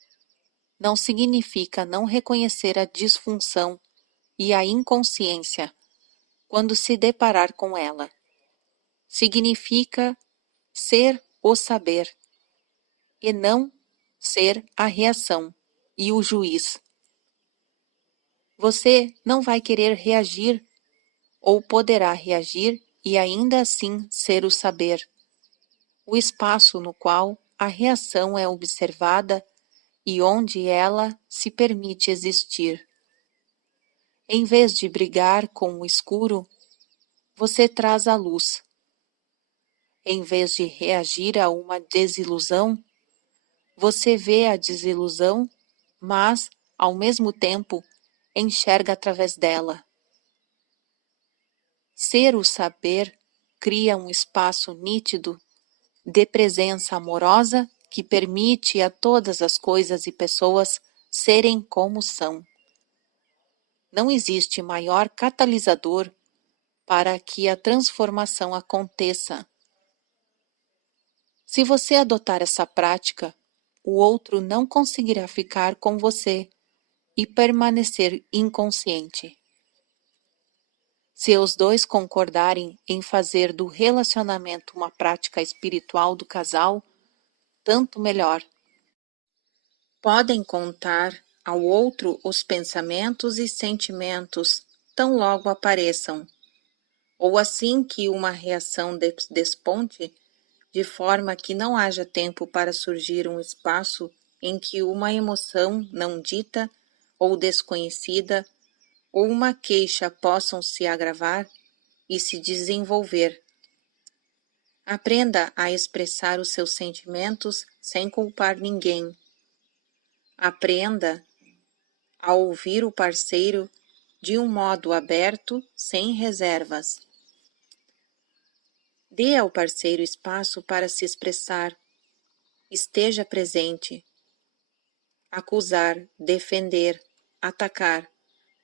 não significa não reconhecer a disfunção e a inconsciência quando se deparar com ela. Significa ser o saber e não ser a reação e o juiz. Você não vai querer reagir ou poderá reagir e ainda assim ser o saber, o espaço no qual a reação é observada e onde ela se permite existir. Em vez de brigar com o escuro, você traz a luz. Em vez de reagir a uma desilusão, você vê a desilusão, mas, ao mesmo tempo, enxerga através dela. Ser o saber cria um espaço nítido de presença amorosa que permite a todas as coisas e pessoas serem como são. Não existe maior catalisador para que a transformação aconteça. Se você adotar essa prática, o outro não conseguirá ficar com você e permanecer inconsciente. Se os dois concordarem em fazer do relacionamento uma prática espiritual do casal, tanto melhor. Podem contar ao outro os pensamentos e sentimentos tão logo apareçam, ou assim que uma reação desponte, de forma que não haja tempo para surgir um espaço em que uma emoção não dita ou desconhecida ou uma queixa possam se agravar e se desenvolver. Aprenda a expressar os seus sentimentos sem culpar ninguém. Aprenda a ouvir o parceiro de um modo aberto, sem reservas. Dê ao parceiro espaço para se expressar. Esteja presente. Acusar, defender, atacar,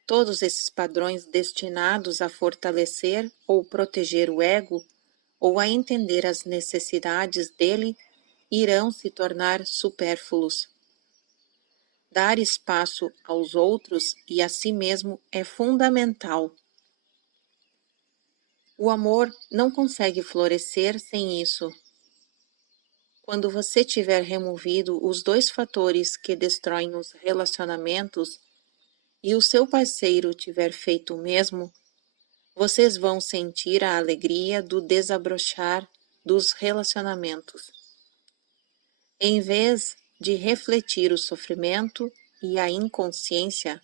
todos esses padrões destinados a fortalecer ou proteger o ego ou a entender as necessidades dele irão se tornar supérfluos. Dar espaço aos outros e a si mesmo é fundamental. O amor não consegue florescer sem isso. Quando você tiver removido os dois fatores que destroem os relacionamentos e o seu parceiro tiver feito o mesmo, vocês vão sentir a alegria do desabrochar dos relacionamentos. Em vez de refletir o sofrimento e a inconsciência,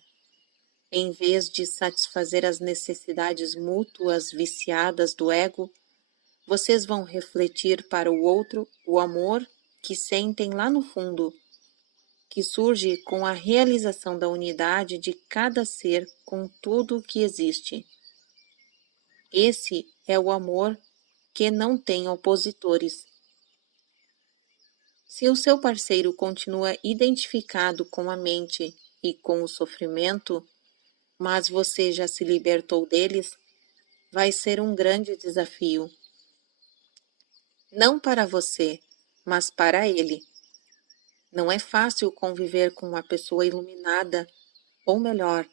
em vez de satisfazer as necessidades mútuas viciadas do ego, vocês vão refletir para o outro o amor que sentem lá no fundo, que surge com a realização da unidade de cada ser com tudo o que existe. Esse é o amor que não tem opositores. Se o seu parceiro continua identificado com a mente e com o sofrimento, mas você já se libertou deles, vai ser um grande desafio. Não para você, mas para ele. Não é fácil conviver com uma pessoa iluminada, ou melhor,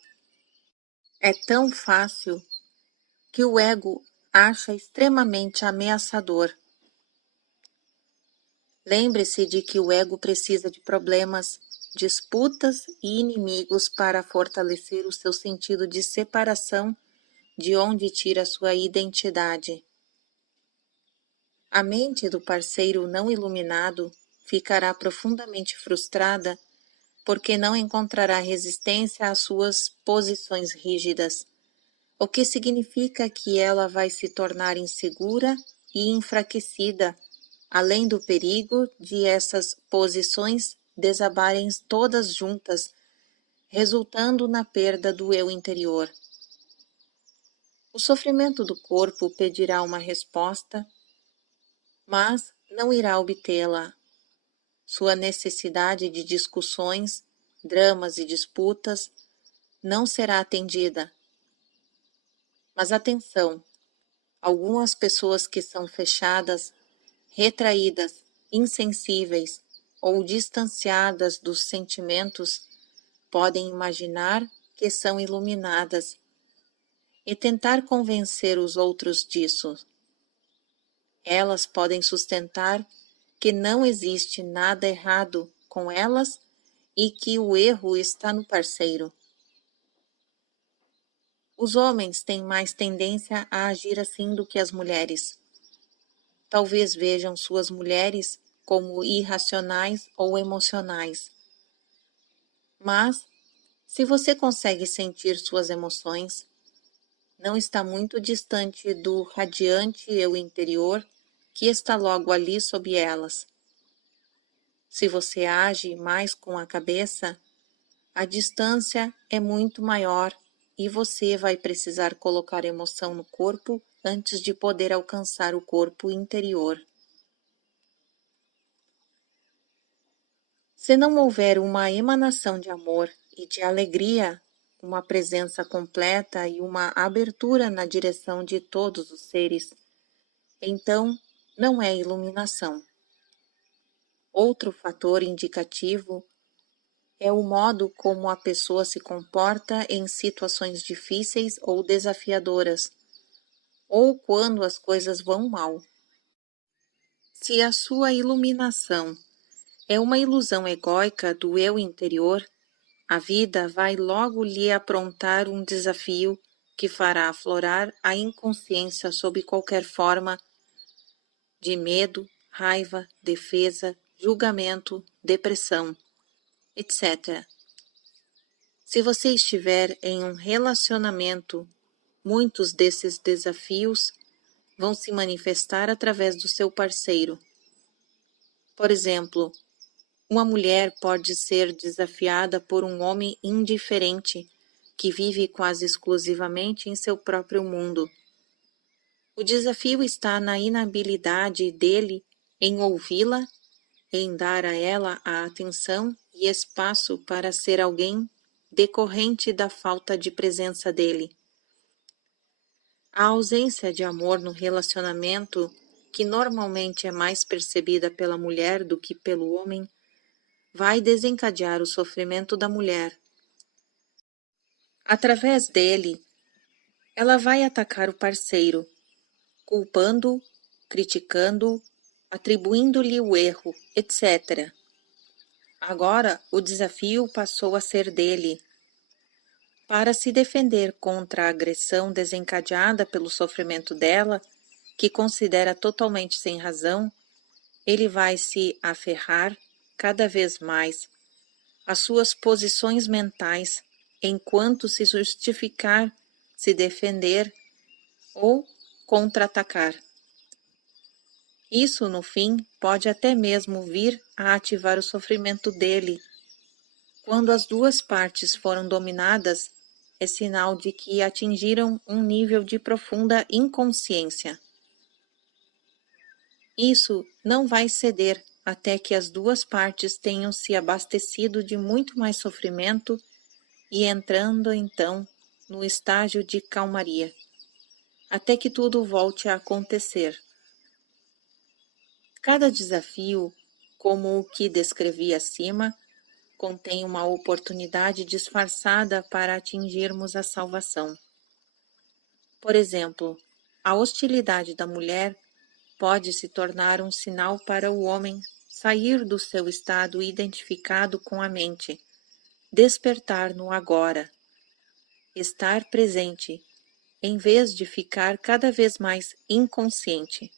é tão fácil que o ego acha extremamente ameaçador. Lembre-se de que o ego precisa de problemas, disputas e inimigos para fortalecer o seu sentido de separação, de onde tira sua identidade. A mente do parceiro não iluminado ficará profundamente frustrada porque não encontrará resistência às suas posições rígidas, o que significa que ela vai se tornar insegura e enfraquecida, além do perigo de essas posições desabarem todas juntas, resultando na perda do eu interior. O sofrimento do corpo pedirá uma resposta, mas não irá obtê-la. Sua necessidade de discussões, dramas e disputas não será atendida. Mas atenção, algumas pessoas que são fechadas, retraídas, insensíveis ou distanciadas dos sentimentos podem imaginar que são iluminadas e tentar convencer os outros disso. Elas podem sustentar que não existe nada errado com elas e que o erro está no parceiro. Os homens têm mais tendência a agir assim do que as mulheres. Talvez vejam suas mulheres como irracionais ou emocionais. Mas, se você consegue sentir suas emoções, não está muito distante do radiante eu interior que está logo ali sob elas. Se você age mais com a cabeça, a distância é muito maior e você vai precisar colocar emoção no corpo antes de poder alcançar o corpo interior. Se não houver uma emanação de amor e de alegria, uma presença completa e uma abertura na direção de todos os seres, então não é iluminação. Outro fator indicativo é o modo como a pessoa se comporta em situações difíceis ou desafiadoras, ou quando as coisas vão mal. Se a sua iluminação é uma ilusão egóica do eu interior, a vida vai logo lhe aprontar um desafio que fará aflorar a inconsciência sob qualquer forma de medo, raiva, defesa, julgamento, depressão, etc. Se você estiver em um relacionamento, muitos desses desafios vão se manifestar através do seu parceiro. Por exemplo, uma mulher pode ser desafiada por um homem indiferente que vive quase exclusivamente em seu próprio mundo. O desafio está na inabilidade dele em ouvi-la, em dar a ela a atenção e espaço para ser alguém decorrente da falta de presença dele. A ausência de amor no relacionamento, que normalmente é mais percebida pela mulher do que pelo homem, vai desencadear o sofrimento da mulher. Através dele, ela vai atacar o parceiro, culpando-o, criticando-o, atribuindo-lhe o erro, etc. Agora, o desafio passou a ser dele. Para se defender contra a agressão desencadeada pelo sofrimento dela, que considera totalmente sem razão, ele vai se aferrar cada vez mais às suas posições mentais, enquanto se justificar, se defender ou contra-atacar. Isso, no fim, pode até mesmo vir a ativar o sofrimento dele. Quando as duas partes foram dominadas, é sinal de que atingiram um nível de profunda inconsciência. Isso não vai ceder até que as duas partes tenham se abastecido de muito mais sofrimento e entrando então no estágio de calmaria, até que tudo volte a acontecer. Cada desafio, como o que descrevi acima, contém uma oportunidade disfarçada para atingirmos a salvação. Por exemplo, a hostilidade da mulher pode se tornar um sinal para o homem sair do seu estado identificado com a mente, despertar no agora, estar presente, em vez de ficar cada vez mais inconsciente.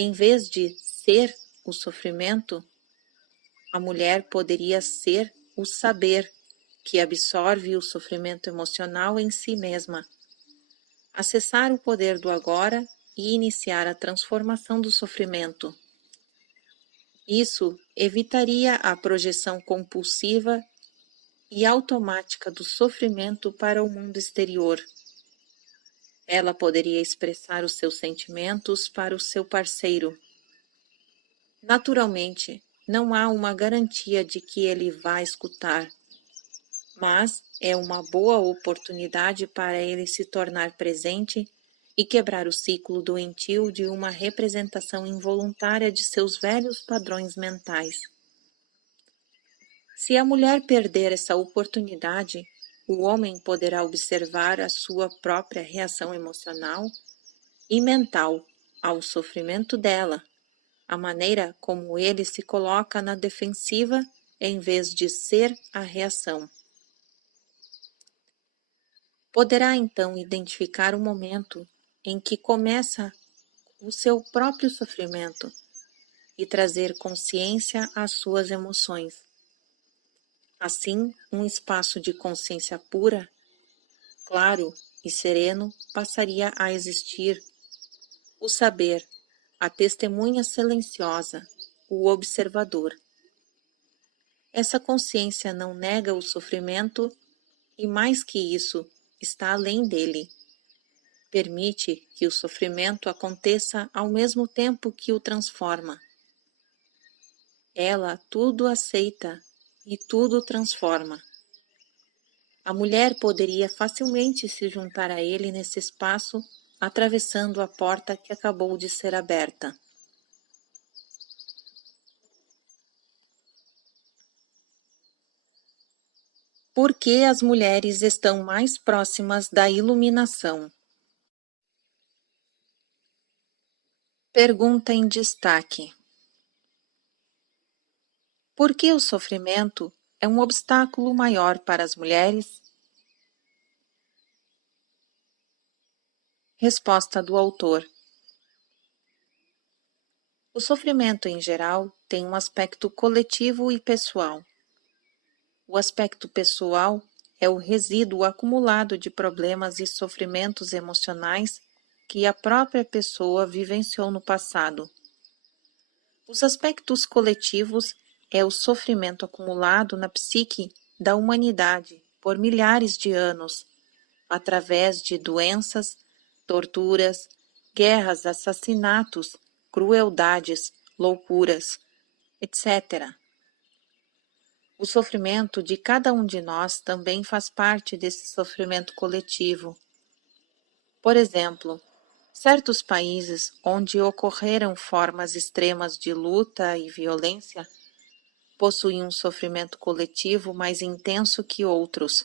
Em vez de ser o sofrimento, a mulher poderia ser o saber que absorve o sofrimento emocional em si mesma, acessar o poder do agora e iniciar a transformação do sofrimento. Isso evitaria a projeção compulsiva e automática do sofrimento para o mundo exterior. Ela poderia expressar os seus sentimentos para o seu parceiro. Naturalmente, não há uma garantia de que ele vá escutar, mas é uma boa oportunidade para ele se tornar presente e quebrar o ciclo doentio de uma representação involuntária de seus velhos padrões mentais. Se a mulher perder essa oportunidade, o homem poderá observar a sua própria reação emocional e mental ao sofrimento dela, a maneira como ele se coloca na defensiva em vez de ser a reação. Poderá então identificar o momento em que começa o seu próprio sofrimento e trazer consciência às suas emoções. Assim, um espaço de consciência pura, claro e sereno passaria a existir. O saber, a testemunha silenciosa, o observador. Essa consciência não nega o sofrimento e, mais que isso, está além dele. Permite que o sofrimento aconteça ao mesmo tempo que o transforma. Ela tudo aceita e tudo transforma. A mulher poderia facilmente se juntar a ele nesse espaço, atravessando a porta que acabou de ser aberta. Por que as mulheres estão mais próximas da iluminação? Pergunta em destaque. Por que o sofrimento é um obstáculo maior para as mulheres? Resposta do autor. O sofrimento, em geral, tem um aspecto coletivo e pessoal. O aspecto pessoal é o resíduo acumulado de problemas e sofrimentos emocionais que a própria pessoa vivenciou no passado. Os aspectos coletivos é o sofrimento acumulado na psique da humanidade por milhares de anos, através de doenças, torturas, guerras, assassinatos, crueldades, loucuras, etc. O sofrimento de cada um de nós também faz parte desse sofrimento coletivo. Por exemplo, certos países onde ocorreram formas extremas de luta e violência possuem um sofrimento coletivo mais intenso que outros.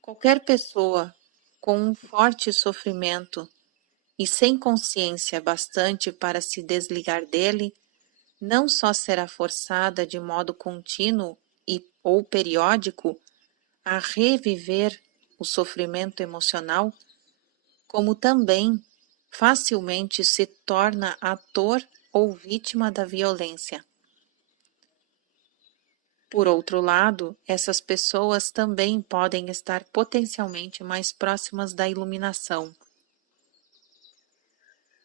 Qualquer pessoa com um forte sofrimento e sem consciência bastante para se desligar dele, não só será forçada de modo contínuo ou periódico a reviver o sofrimento emocional, como também facilmente se torna ator ou vítima da violência. Por outro lado, essas pessoas também podem estar potencialmente mais próximas da iluminação.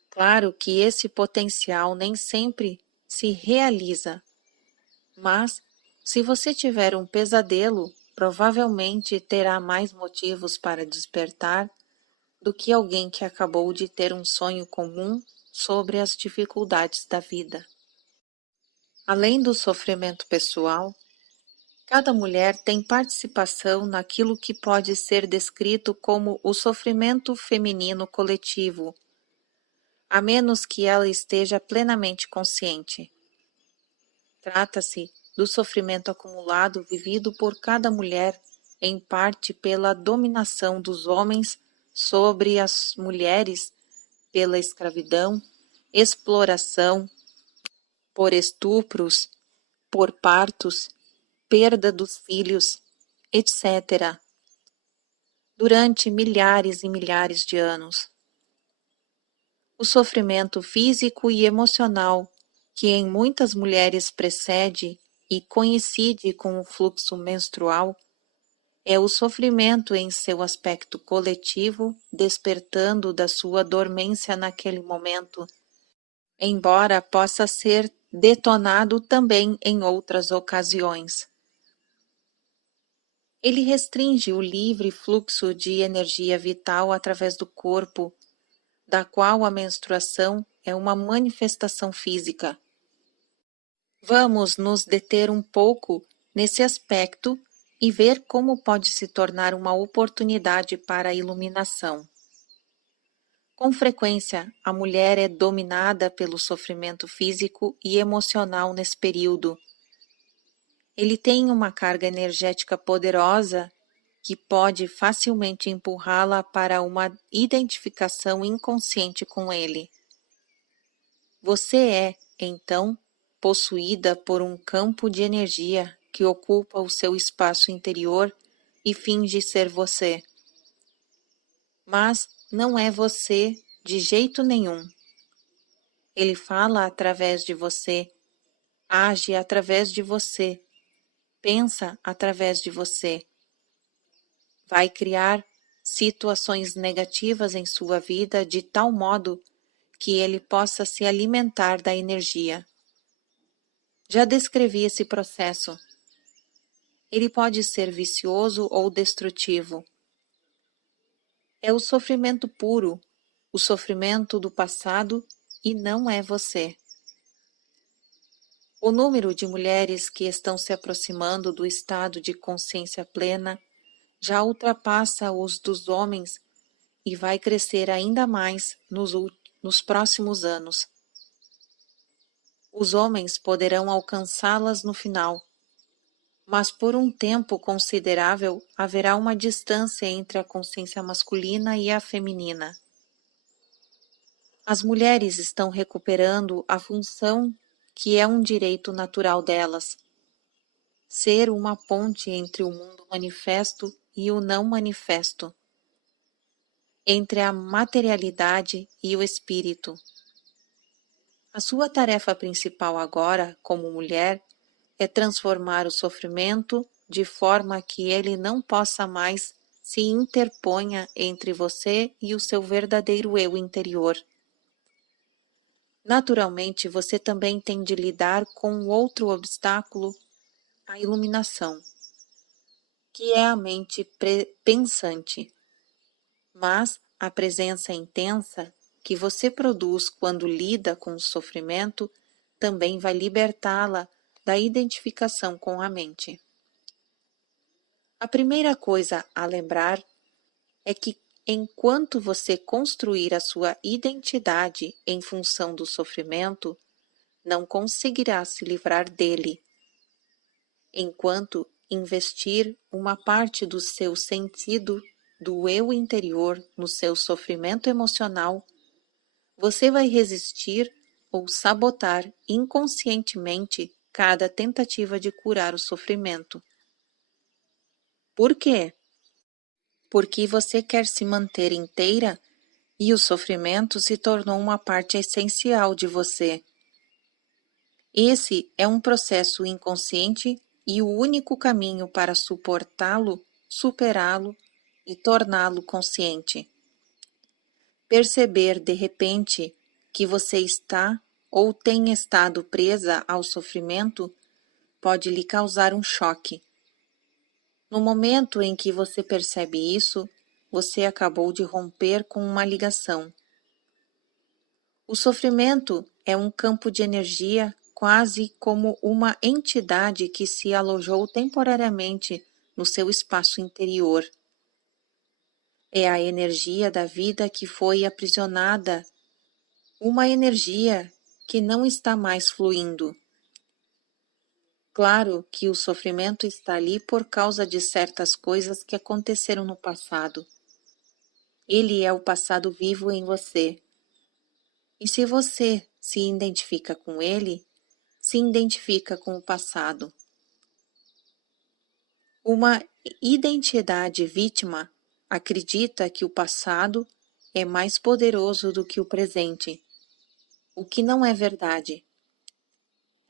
Claro que esse potencial nem sempre se realiza, mas se você tiver um pesadelo, provavelmente terá mais motivos para despertar do que alguém que acabou de ter um sonho comum sobre as dificuldades da vida. Além do sofrimento pessoal, cada mulher tem participação naquilo que pode ser descrito como o sofrimento feminino coletivo, a menos que ela esteja plenamente consciente. Trata-se do sofrimento acumulado vivido por cada mulher, em parte pela dominação dos homens sobre as mulheres, pela escravidão, exploração, por estupros, por partos, perda dos filhos, etc., durante milhares e milhares de anos. O sofrimento físico e emocional que em muitas mulheres precede e coincide com o fluxo menstrual, é o sofrimento em seu aspecto coletivo, despertando da sua dormência naquele momento, embora possa ser detonado também em outras ocasiões. Ele restringe o livre fluxo de energia vital através do corpo, da qual a menstruação é uma manifestação física. Vamos nos deter um pouco nesse aspecto e ver como pode se tornar uma oportunidade para a iluminação. Com frequência, a mulher é dominada pelo sofrimento físico e emocional nesse período. Ele tem uma carga energética poderosa que pode facilmente empurrá-la para uma identificação inconsciente com ele. Você é, então, possuída por um campo de energia que ocupa o seu espaço interior e finge ser você. Mas não é você de jeito nenhum. Ele fala através de você, age através de você, pensa através de você. Vai criar situações negativas em sua vida de tal modo que ele possa se alimentar da energia. Já descrevi esse processo. Ele pode ser vicioso ou destrutivo. É o sofrimento puro, o sofrimento do passado e não é você. O número de mulheres que estão se aproximando do estado de consciência plena já ultrapassa os dos homens e vai crescer ainda mais nos próximos anos. Os homens poderão alcançá-las no final, mas por um tempo considerável haverá uma distância entre a consciência masculina e a feminina. As mulheres estão recuperando a função que é um direito natural delas, ser uma ponte entre o mundo manifesto e o não manifesto, entre a materialidade e o espírito. A sua tarefa principal agora, como mulher, é transformar o sofrimento de forma que ele não possa mais se interponha entre você e o seu verdadeiro eu interior. Naturalmente, você também tem de lidar com outro obstáculo, a iluminação, que é a mente pensante. Mas a presença intensa que você produz quando lida com o sofrimento também vai libertá-la da identificação com a mente. A primeira coisa a lembrar é que enquanto você construir a sua identidade em função do sofrimento, não conseguirá se livrar dele. Enquanto investir uma parte do seu sentido do eu interior no seu sofrimento emocional, você vai resistir ou sabotar inconscientemente cada tentativa de curar o sofrimento. Por quê? Porque você quer se manter inteira e o sofrimento se tornou uma parte essencial de você. Esse é um processo inconsciente e o único caminho para suportá-lo, superá-lo e torná-lo consciente. Perceber de repente que você está ou tem estado presa ao sofrimento pode lhe causar um choque. No momento em que você percebe isso, você acabou de romper com uma ligação. O sofrimento é um campo de energia quase como uma entidade que se alojou temporariamente no seu espaço interior. É a energia da vida que foi aprisionada, uma energia que não está mais fluindo. Claro que o sofrimento está ali por causa de certas coisas que aconteceram no passado. Ele é o passado vivo em você. E se você se identifica com ele, se identifica com o passado. Uma identidade vítima acredita que o passado é mais poderoso do que o presente, o que não é verdade.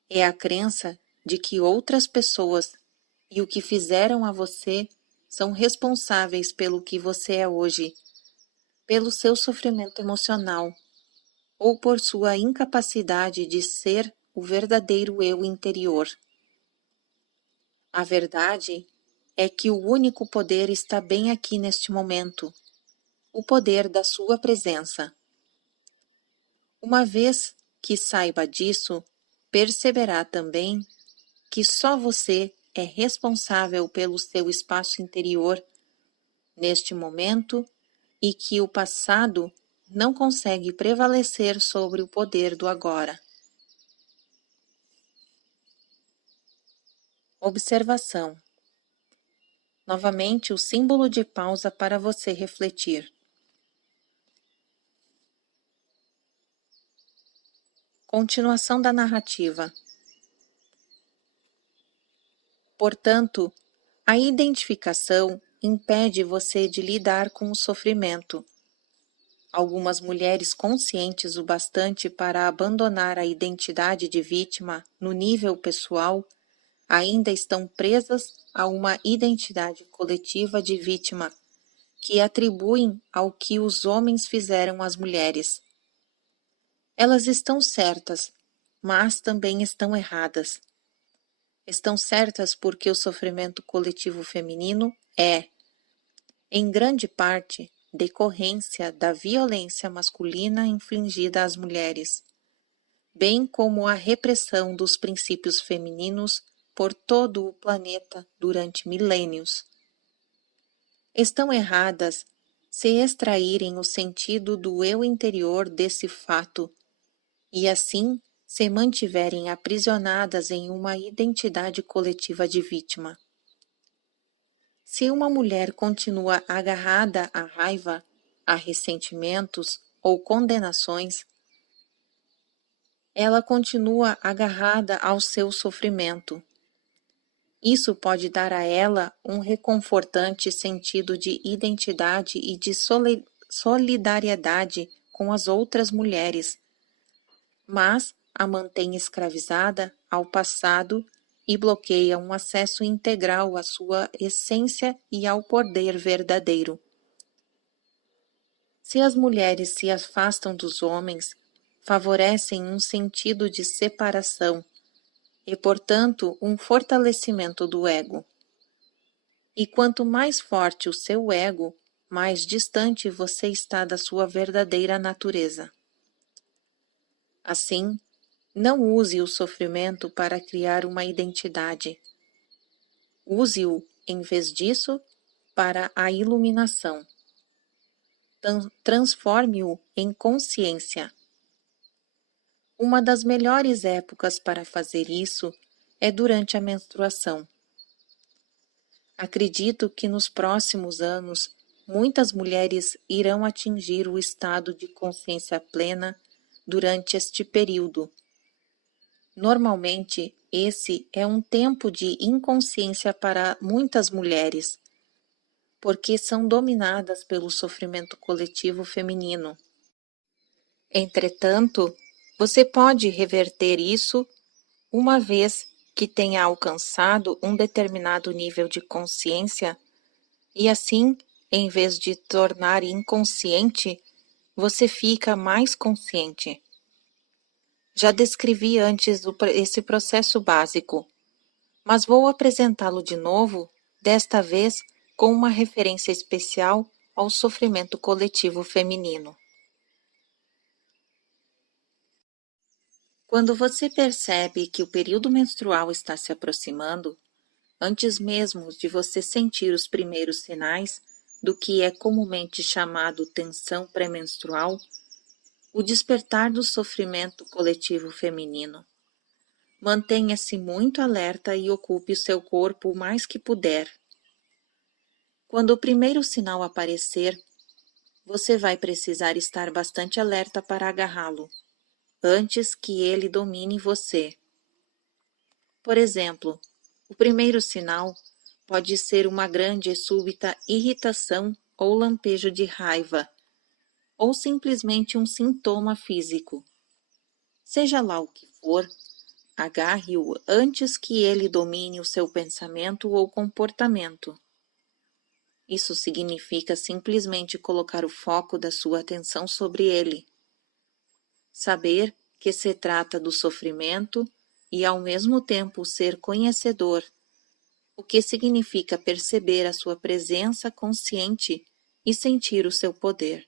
É a crença de que outras pessoas e o que fizeram a você são responsáveis pelo que você é hoje, pelo seu sofrimento emocional ou por sua incapacidade de ser o verdadeiro eu interior. A verdade é que o único poder está bem aqui neste momento, o poder da sua presença. Uma vez que saiba disso, perceberá também que só você é responsável pelo seu espaço interior neste momento e que o passado não consegue prevalecer sobre o poder do agora. Observação. Novamente o símbolo de pausa para você refletir. Continuação da narrativa. Portanto, a identificação impede você de lidar com o sofrimento. Algumas mulheres conscientes o bastante para abandonar a identidade de vítima no nível pessoal ainda estão presas a uma identidade coletiva de vítima que atribuem ao que os homens fizeram às mulheres. Elas estão certas, mas também estão erradas. Estão certas porque o sofrimento coletivo feminino é, em grande parte, decorrência da violência masculina infligida às mulheres, bem como a repressão dos princípios femininos por todo o planeta durante milênios. Estão erradas se extraírem o sentido do eu interior desse fato e assim se mantiverem aprisionadas em uma identidade coletiva de vítima. Se uma mulher continua agarrada à raiva, a ressentimentos ou condenações, ela continua agarrada ao seu sofrimento. Isso pode dar a ela um reconfortante sentido de identidade e de solidariedade com as outras mulheres, mas a mantém escravizada ao passado e bloqueia um acesso integral à sua essência e ao poder verdadeiro. Se as mulheres se afastam dos homens, favorecem um sentido de separação e, portanto, um fortalecimento do ego. E quanto mais forte o seu ego, mais distante você está da sua verdadeira natureza. Assim, não use o sofrimento para criar uma identidade. Use-o, em vez disso, para a iluminação. Transforme-o em consciência. Uma das melhores épocas para fazer isso é durante a menstruação. Acredito que nos próximos anos, muitas mulheres irão atingir o estado de consciência plena durante este período. Normalmente, esse é um tempo de inconsciência para muitas mulheres, porque são dominadas pelo sofrimento coletivo feminino. Entretanto, você pode reverter isso uma vez que tenha alcançado um determinado nível de consciência e assim, em vez de tornar inconsciente, você fica mais consciente. Já descrevi antes esse processo básico, mas vou apresentá-lo de novo, desta vez com uma referência especial ao sofrimento coletivo feminino. Quando você percebe que o período menstrual está se aproximando, antes mesmo de você sentir os primeiros sinais do que é comumente chamado tensão pré-menstrual, o despertar do sofrimento coletivo feminino. Mantenha-se muito alerta e ocupe o seu corpo o mais que puder. Quando o primeiro sinal aparecer, você vai precisar estar bastante alerta para agarrá-lo, antes que ele domine você. Por exemplo, o primeiro sinal pode ser uma grande e súbita irritação ou lampejo de raiva, ou simplesmente um sintoma físico. Seja lá o que for, agarre-o antes que ele domine o seu pensamento ou comportamento. Isso significa simplesmente colocar o foco da sua atenção sobre ele. Saber que se trata do sofrimento e, ao mesmo tempo, ser conhecedor, o que significa perceber a sua presença consciente e sentir o seu poder.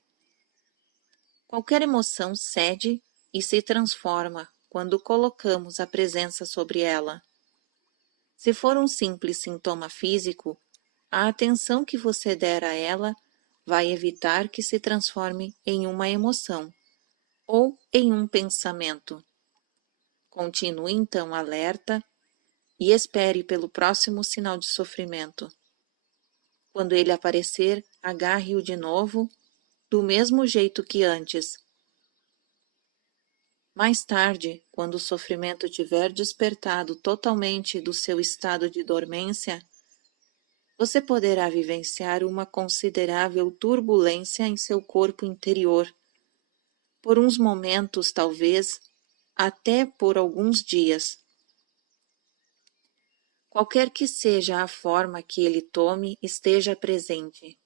Qualquer emoção cede e se transforma quando colocamos a presença sobre ela. Se for um simples sintoma físico, a atenção que você der a ela vai evitar que se transforme em uma emoção ou em um pensamento. Continue então alerta e espere pelo próximo sinal de sofrimento. Quando ele aparecer, agarre-o de novo, do mesmo jeito que antes. Mais tarde, quando o sofrimento tiver despertado totalmente do seu estado de dormência, você poderá vivenciar uma considerável turbulência em seu corpo interior, por uns momentos talvez, até por alguns dias. Qualquer que seja a forma que ele tome, esteja presente.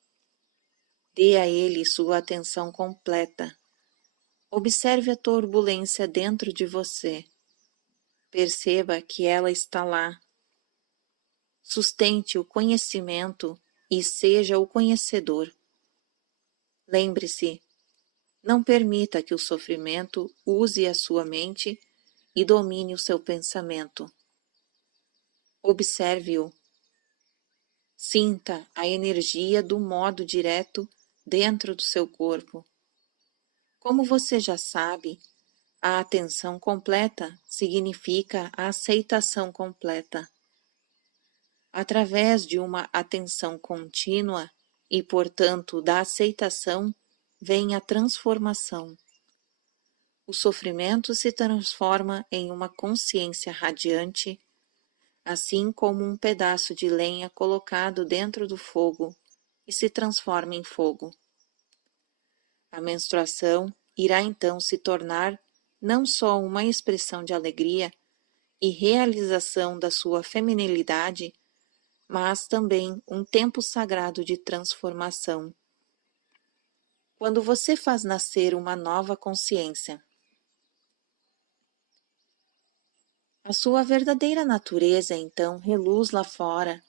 Dê a ele sua atenção completa. Observe a turbulência dentro de você. Perceba que ela está lá. Sustente o conhecimento e seja o conhecedor. Lembre-se, não permita que o sofrimento use a sua mente e domine o seu pensamento. Observe-o. Sinta a energia do modo direto dentro do seu corpo. Como você já sabe, a atenção completa significa a aceitação completa. Através de uma atenção contínua e, portanto, da aceitação, vem a transformação. O sofrimento se transforma em uma consciência radiante, assim como um pedaço de lenha colocado dentro do fogo e se transforma em fogo. A menstruação irá então se tornar não só uma expressão de alegria e realização da sua feminilidade, mas também um tempo sagrado de transformação. Quando você faz nascer uma nova consciência, a sua verdadeira natureza então reluz lá fora,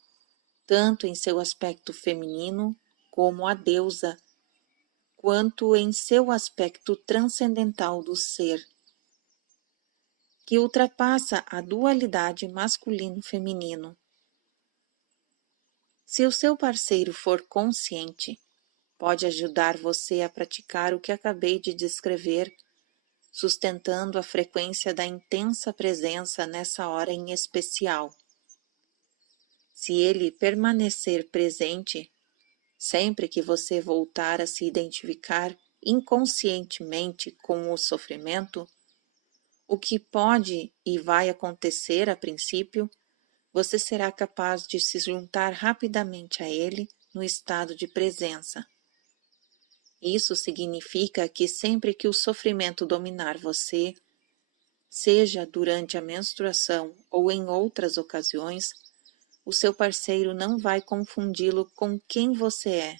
tanto em seu aspecto feminino como a deusa, quanto em seu aspecto transcendental do ser, que ultrapassa a dualidade masculino-feminino. Se o seu parceiro for consciente, pode ajudar você a praticar o que acabei de descrever, sustentando a frequência da intensa presença nessa hora em especial. Se ele permanecer presente, sempre que você voltar a se identificar inconscientemente com o sofrimento, o que pode e vai acontecer a princípio, você será capaz de se juntar rapidamente a ele no estado de presença. Isso significa que sempre que o sofrimento dominar você, seja durante a menstruação ou em outras ocasiões, o seu parceiro não vai confundi-lo com quem você é.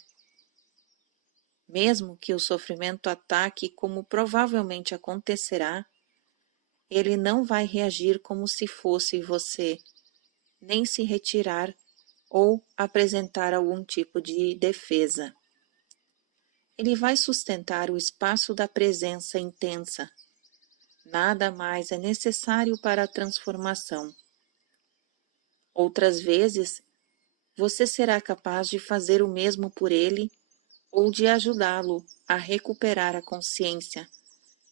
Mesmo que o sofrimento ataque como provavelmente acontecerá, ele não vai reagir como se fosse você, nem se retirar ou apresentar algum tipo de defesa. Ele vai sustentar o espaço da presença intensa. Nada mais é necessário para a transformação. Outras vezes, você será capaz de fazer o mesmo por ele ou de ajudá-lo a recuperar a consciência,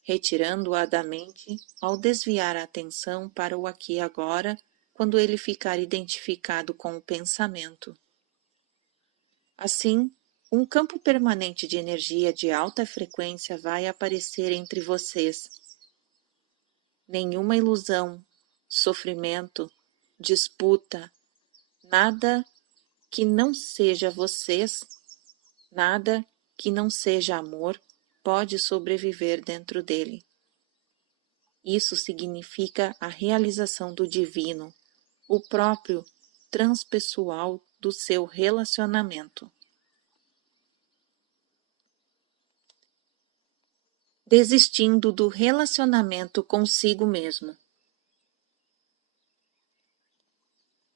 retirando-a da mente ao desviar a atenção para o aqui e agora, quando ele ficar identificado com o pensamento. Assim, um campo permanente de energia de alta frequência vai aparecer entre vocês. Nenhuma ilusão, sofrimento, disputa, nada que não seja vocês, nada que não seja amor, pode sobreviver dentro dele. Isso significa a realização do divino, o próprio transpessoal do seu relacionamento. Desistindo do relacionamento consigo mesmo.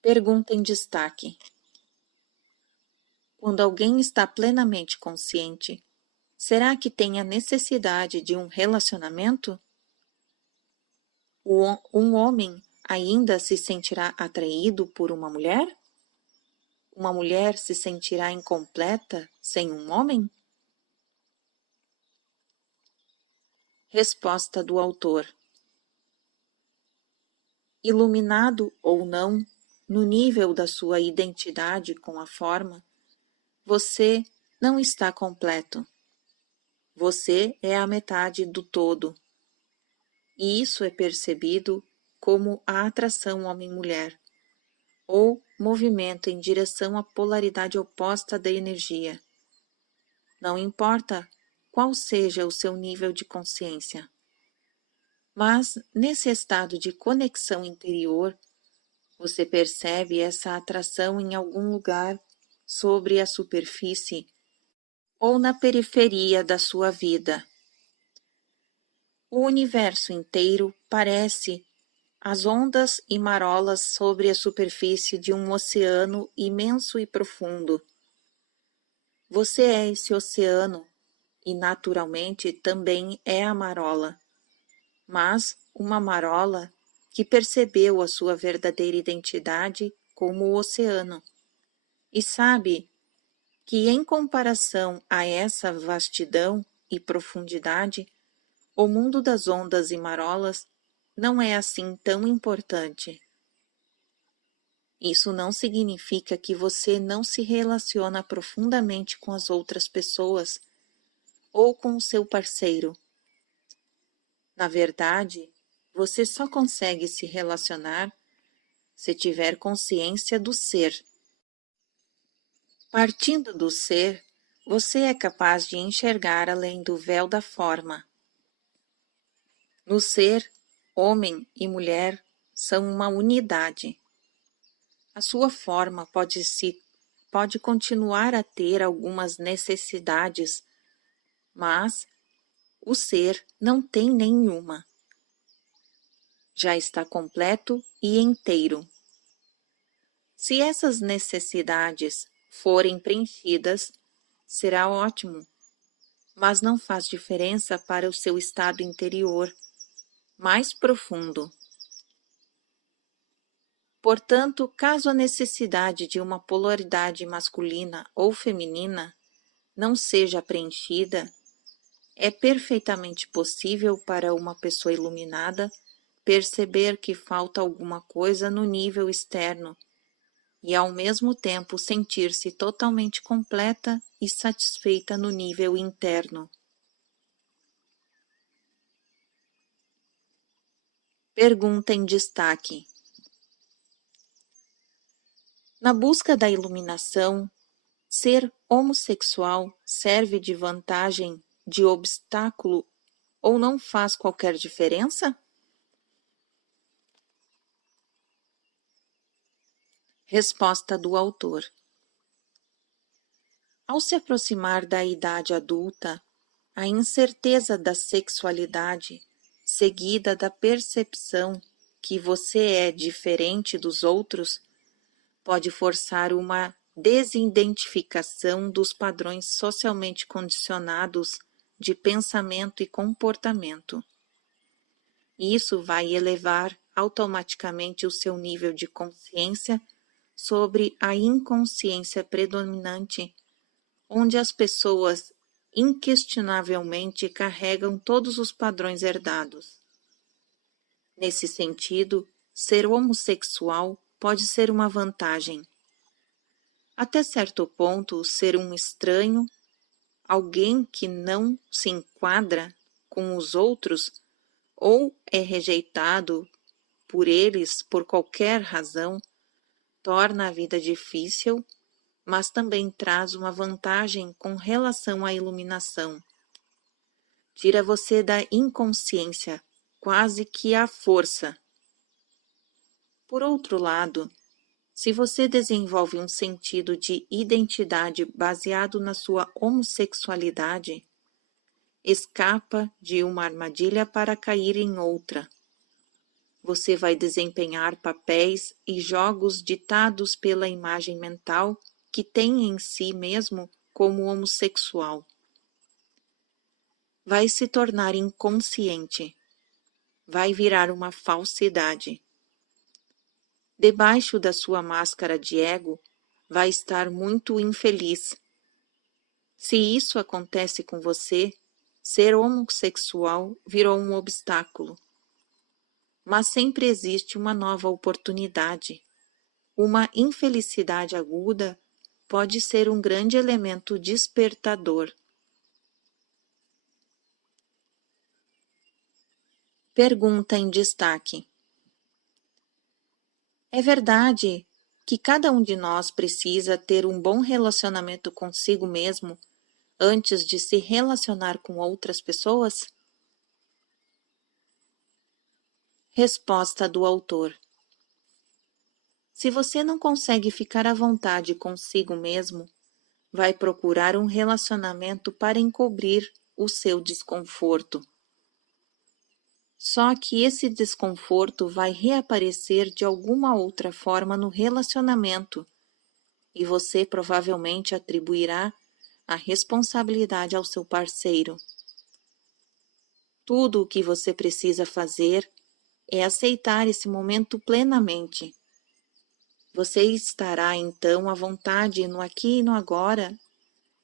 Pergunta em destaque. Quando alguém está plenamente consciente, será que tem a necessidade de um relacionamento? Um homem ainda se sentirá atraído por uma mulher? Uma mulher se sentirá incompleta sem um homem? Resposta do autor. Iluminado ou não, no nível da sua identidade com a forma, você não está completo. Você é a metade do todo. E isso é percebido como a atração homem-mulher, ou movimento em direção à polaridade oposta da energia. Não importa qual seja o seu nível de consciência. Mas, nesse estado de conexão interior, você percebe essa atração em algum lugar sobre a superfície ou na periferia da sua vida. O universo inteiro parece as ondas e marolas sobre a superfície de um oceano imenso e profundo. Você é esse oceano e, naturalmente, também é a marola, mas uma marola que percebeu a sua verdadeira identidade como o oceano e sabe que, em comparação a essa vastidão e profundidade, o mundo das ondas e marolas não é assim tão importante. Isso não significa que você não se relaciona profundamente com as outras pessoas ou com o seu parceiro. Na verdade, você só consegue se relacionar se tiver consciência do ser. Partindo do ser, você é capaz de enxergar além do véu da forma. No ser, homem e mulher são uma unidade. A sua forma pode continuar a ter algumas necessidades, mas o ser não tem nenhuma. Já está completo e inteiro. Se essas necessidades forem preenchidas, será ótimo, mas não faz diferença para o seu estado interior mais profundo. Portanto, caso a necessidade de uma polaridade masculina ou feminina não seja preenchida, é perfeitamente possível para uma pessoa iluminada perceber que falta alguma coisa no nível externo e, ao mesmo tempo, sentir-se totalmente completa e satisfeita no nível interno. Pergunta em destaque. Na busca da iluminação, ser homossexual serve de vantagem, de obstáculo ou não faz qualquer diferença? Resposta do autor. Ao se aproximar da idade adulta, a incerteza da sexualidade, seguida da percepção que você é diferente dos outros, pode forçar uma desidentificação dos padrões socialmente condicionados de pensamento e comportamento. Isso vai elevar automaticamente o seu nível de consciência sobre a inconsciência predominante, onde as pessoas inquestionavelmente carregam todos os padrões herdados. Nesse sentido, ser homossexual pode ser uma vantagem. Até certo ponto, ser um estranho, alguém que não se enquadra com os outros ou é rejeitado por eles por qualquer razão, torna a vida difícil, mas também traz uma vantagem com relação à iluminação. Tira você da inconsciência quase que à força. Por outro lado, se você desenvolve um sentido de identidade baseado na sua homossexualidade, escapa de uma armadilha para cair em outra. Você vai desempenhar papéis e jogos ditados pela imagem mental que tem em si mesmo como homossexual. Vai se tornar inconsciente. Vai virar uma falsidade. Debaixo da sua máscara de ego, vai estar muito infeliz. Se isso acontece com você, ser homossexual virou um obstáculo. Mas sempre existe uma nova oportunidade. Uma infelicidade aguda pode ser um grande elemento despertador. Pergunta em destaque: é verdade que cada um de nós precisa ter um bom relacionamento consigo mesmo antes de se relacionar com outras pessoas? Resposta do autor: se você não consegue ficar à vontade consigo mesmo, vai procurar um relacionamento para encobrir o seu desconforto. Só que esse desconforto vai reaparecer de alguma outra forma no relacionamento e você provavelmente atribuirá a responsabilidade ao seu parceiro. Tudo o que você precisa fazer é aceitar esse momento plenamente. Você estará então à vontade no aqui e no agora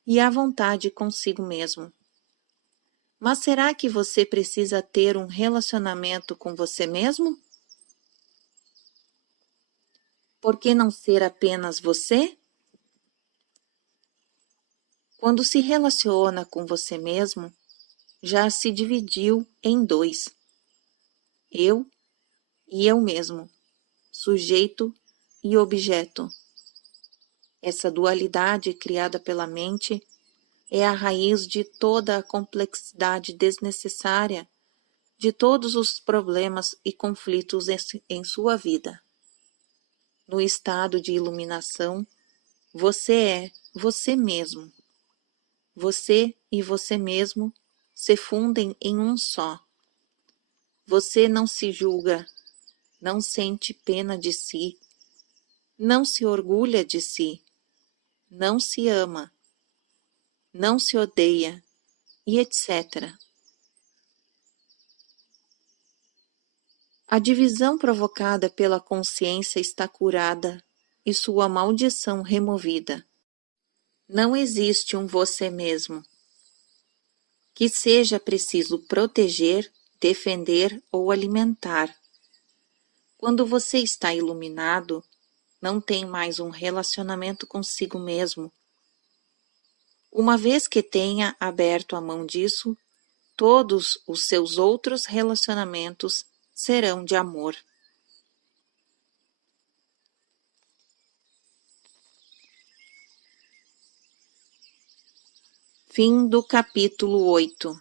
e à vontade consigo mesmo. Mas será que você precisa ter um relacionamento com você mesmo? Por que não ser apenas você? Quando se relaciona com você mesmo, já se dividiu em dois: eu e eu mesmo, sujeito e objeto. Essa dualidade criada pela mente é a raiz de toda a complexidade desnecessária de todos os problemas e conflitos em sua vida. No estado de iluminação, você é você mesmo. Você e você mesmo se fundem em um só. Você não se julga, não sente pena de si, não se orgulha de si, não se ama, não se odeia, e etc. A divisão provocada pela consciência está curada e sua maldição removida. Não existe um você mesmo que seja preciso proteger, defender ou alimentar. Quando você está iluminado, não tem mais um relacionamento consigo mesmo. Uma vez que tenha aberto a mão disso, todos os seus outros relacionamentos serão de amor. Fim do capítulo 8.